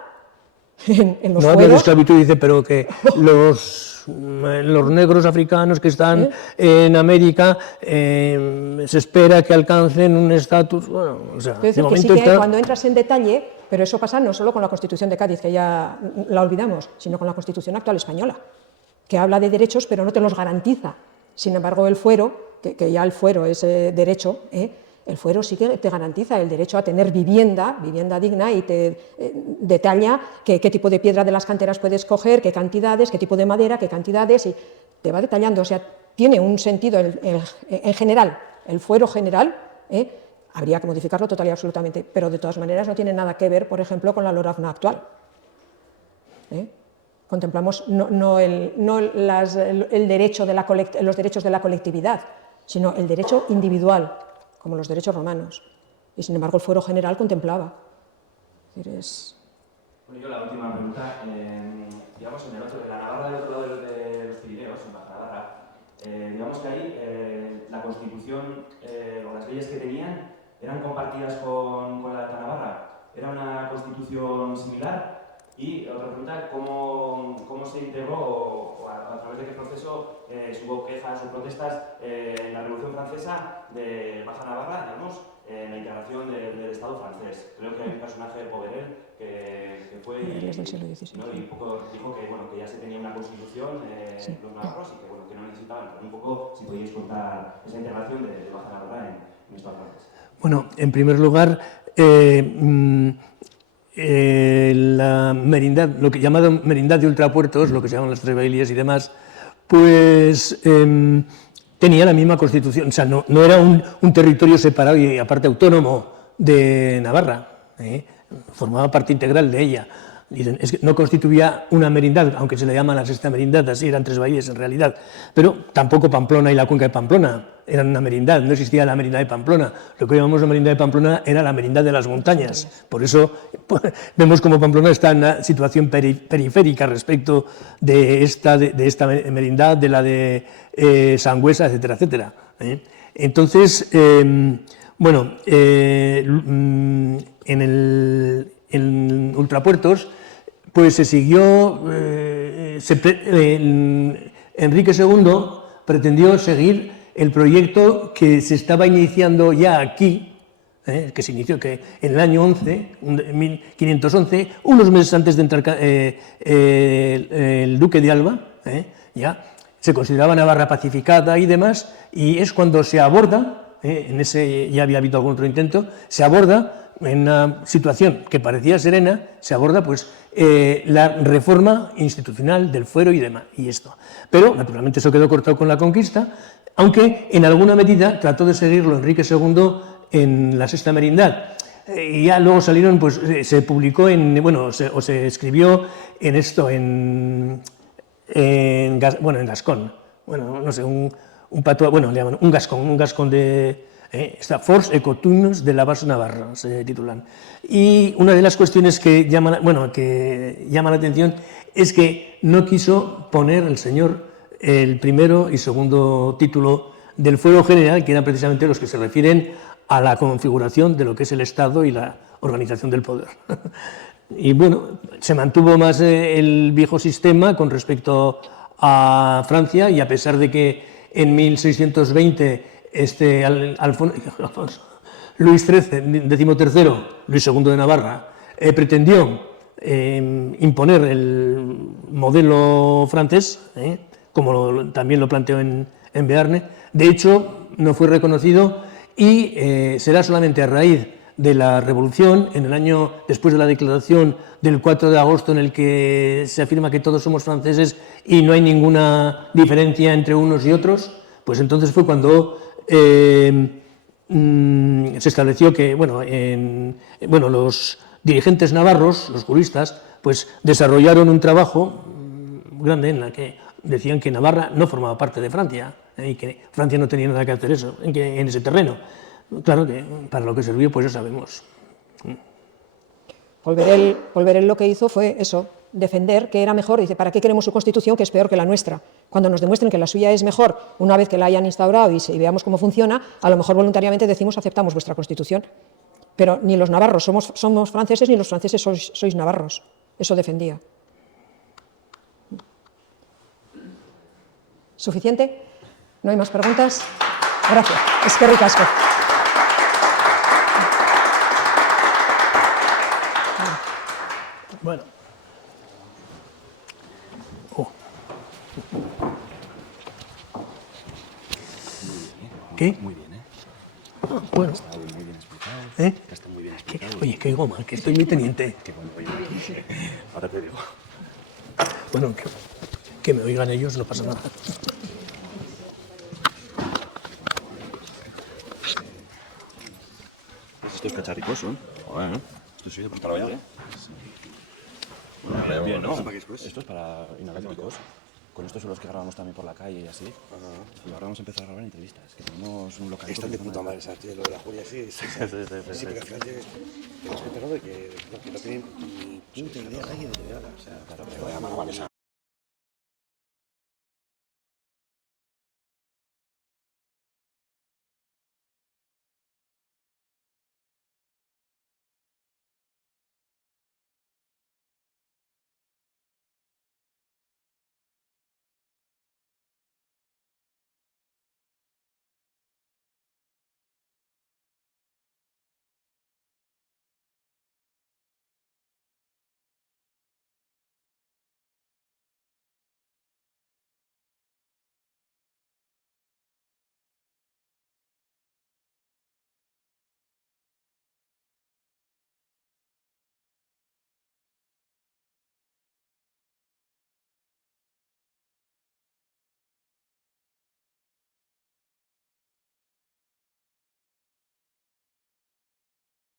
En los no habla de esclavitud, dice, pero que los negros africanos que están en América se espera que alcancen un estatus. Bueno, o sea, de momento sí que cuando entras en detalle, pero eso pasa no solo con la Constitución de Cádiz, que ya la olvidamos, sino con la Constitución actual española, que habla de derechos pero no te los garantiza. Sin embargo, el fuero, que ya el fuero es derecho, el fuero sí que te garantiza el derecho a tener vivienda digna, y te detalla qué tipo de piedra de las canteras puedes coger, qué cantidades, qué tipo de madera, qué cantidades, y te va detallando. O sea, tiene un sentido en general, el fuero general, habría que modificarlo total y absolutamente, pero de todas maneras no tiene nada que ver, por ejemplo, con la LORAFNA actual. Contemplamos no el derecho los derechos de la colectividad, sino el derecho individual, como los derechos romanos, y sin embargo el fuero general contemplaba. Bueno, yo la última pregunta, digamos en la Navarra del otro lado de los Pirineos, en Baja Navarra, digamos que ahí la Constitución o las leyes que tenían eran compartidas con la Alta Navarra. ¿Era una Constitución similar? Y otra pregunta, ¿cómo se integró o a través de qué proceso hubo quejas o protestas en la Revolución Francesa de Baja Navarra, digamos, en la integración del Estado francés? Creo que hay un personaje, Boverel, que fue y poco dijo que ya se tenía una constitución los navarros y que no necesitaban. Pero un poco, si podíais contar esa integración de Baja Navarra en estos francés. Bueno, en primer lugar, la merindad, lo que llamado merindad de ultrapuertos, lo que se llaman las tres bailías y demás, pues tenía la misma constitución, o sea, no era un territorio separado y aparte autónomo de Navarra, formaba parte integral de ella. Dicen, es que no constituía una merindad, aunque se le llama la sexta merindad, así eran tres bahías en realidad, pero tampoco Pamplona y la cuenca de Pamplona eran una merindad, no existía la merindad de Pamplona. Lo que llamamos la merindad de Pamplona era la merindad de las montañas. Por eso vemos como Pamplona está en una situación periférica respecto de esta merindad, de la de Sangüesa, etcétera, etcétera. Entonces, bueno, en ultrapuertos, pues se siguió, Enrique II pretendió seguir el proyecto que se estaba iniciando ya aquí, que se inició en el año 1511, unos meses antes de entrar el duque de Alba, ya se consideraba Navarra pacificada y demás, y es cuando se aborda, en ese ya había habido algún otro intento, se aborda en una situación que parecía serena, se aborda pues la reforma institucional del fuero y demás, y esto. Pero, naturalmente, eso quedó cortado con la conquista, aunque en alguna medida trató de seguirlo Enrique II en la Sexta Merindad. Y ya luego salieron, pues se publicó se escribió en esto, en gascón, bueno, no sé, un patuá, bueno, le llaman un gascón de esta Force et Coutumes de la base navarra, se titulan. Y una de las cuestiones que llaman la atención es que no quiso poner el señor el primero y segundo título del fuero general, que eran precisamente los que se refieren a la configuración de lo que es el Estado y la organización del poder. Y bueno, se mantuvo más el viejo sistema con respecto a Francia, y a pesar de que en 1620 Luis XIII, Luis II de Navarra, pretendió imponer el modelo francés, como también lo planteó en Bearne. De hecho, no fue reconocido y será solamente a raíz de la Revolución, en el año después de la declaración del 4 de agosto, en el que se afirma que todos somos franceses y no hay ninguna diferencia entre unos y otros, pues entonces fue cuando se estableció que los dirigentes navarros, los juristas, pues desarrollaron un trabajo grande en la que decían que Navarra no formaba parte de Francia y que Francia no tenía nada que hacer en ese terreno. Claro que para lo que sirvió, pues ya sabemos. Polverel lo que hizo fue eso, defender que era mejor. Dice, ¿para qué queremos su Constitución que es peor que la nuestra? Cuando nos demuestren que la suya es mejor, una vez que la hayan instaurado y veamos cómo funciona, a lo mejor voluntariamente decimos aceptamos vuestra Constitución. Pero ni los navarros somos franceses, ni los franceses sois navarros. Eso defendía. ¿Suficiente? ¿No hay más preguntas? Gracias. Es que ricasco. Bueno. ¿Qué? Muy bien, ¿eh? Bueno. Está muy bien explicado. Está muy bien explicado. Oye, que oigo mal, que estoy muy teniente. Que bueno, oye, ahora te digo. Bueno, que me oigan ellos, no pasa nada. Esto es cacharricoso, ¿eh? Bueno, esto sí, para trabajar, ¿eh? Bueno, bien, ¿no? Esto es para inalámbricos. Con estos son los que grabamos también por la calle y así. Y ahora vamos a empezar a grabar entrevistas. Que tenemos un local. Están de puta madre, ¿sabes? Lo de la Julia, sí. Sí, pero al final te das cuenta, ¿no? De que no tienen ni puta idea nadie de nada. O sea, claro, pero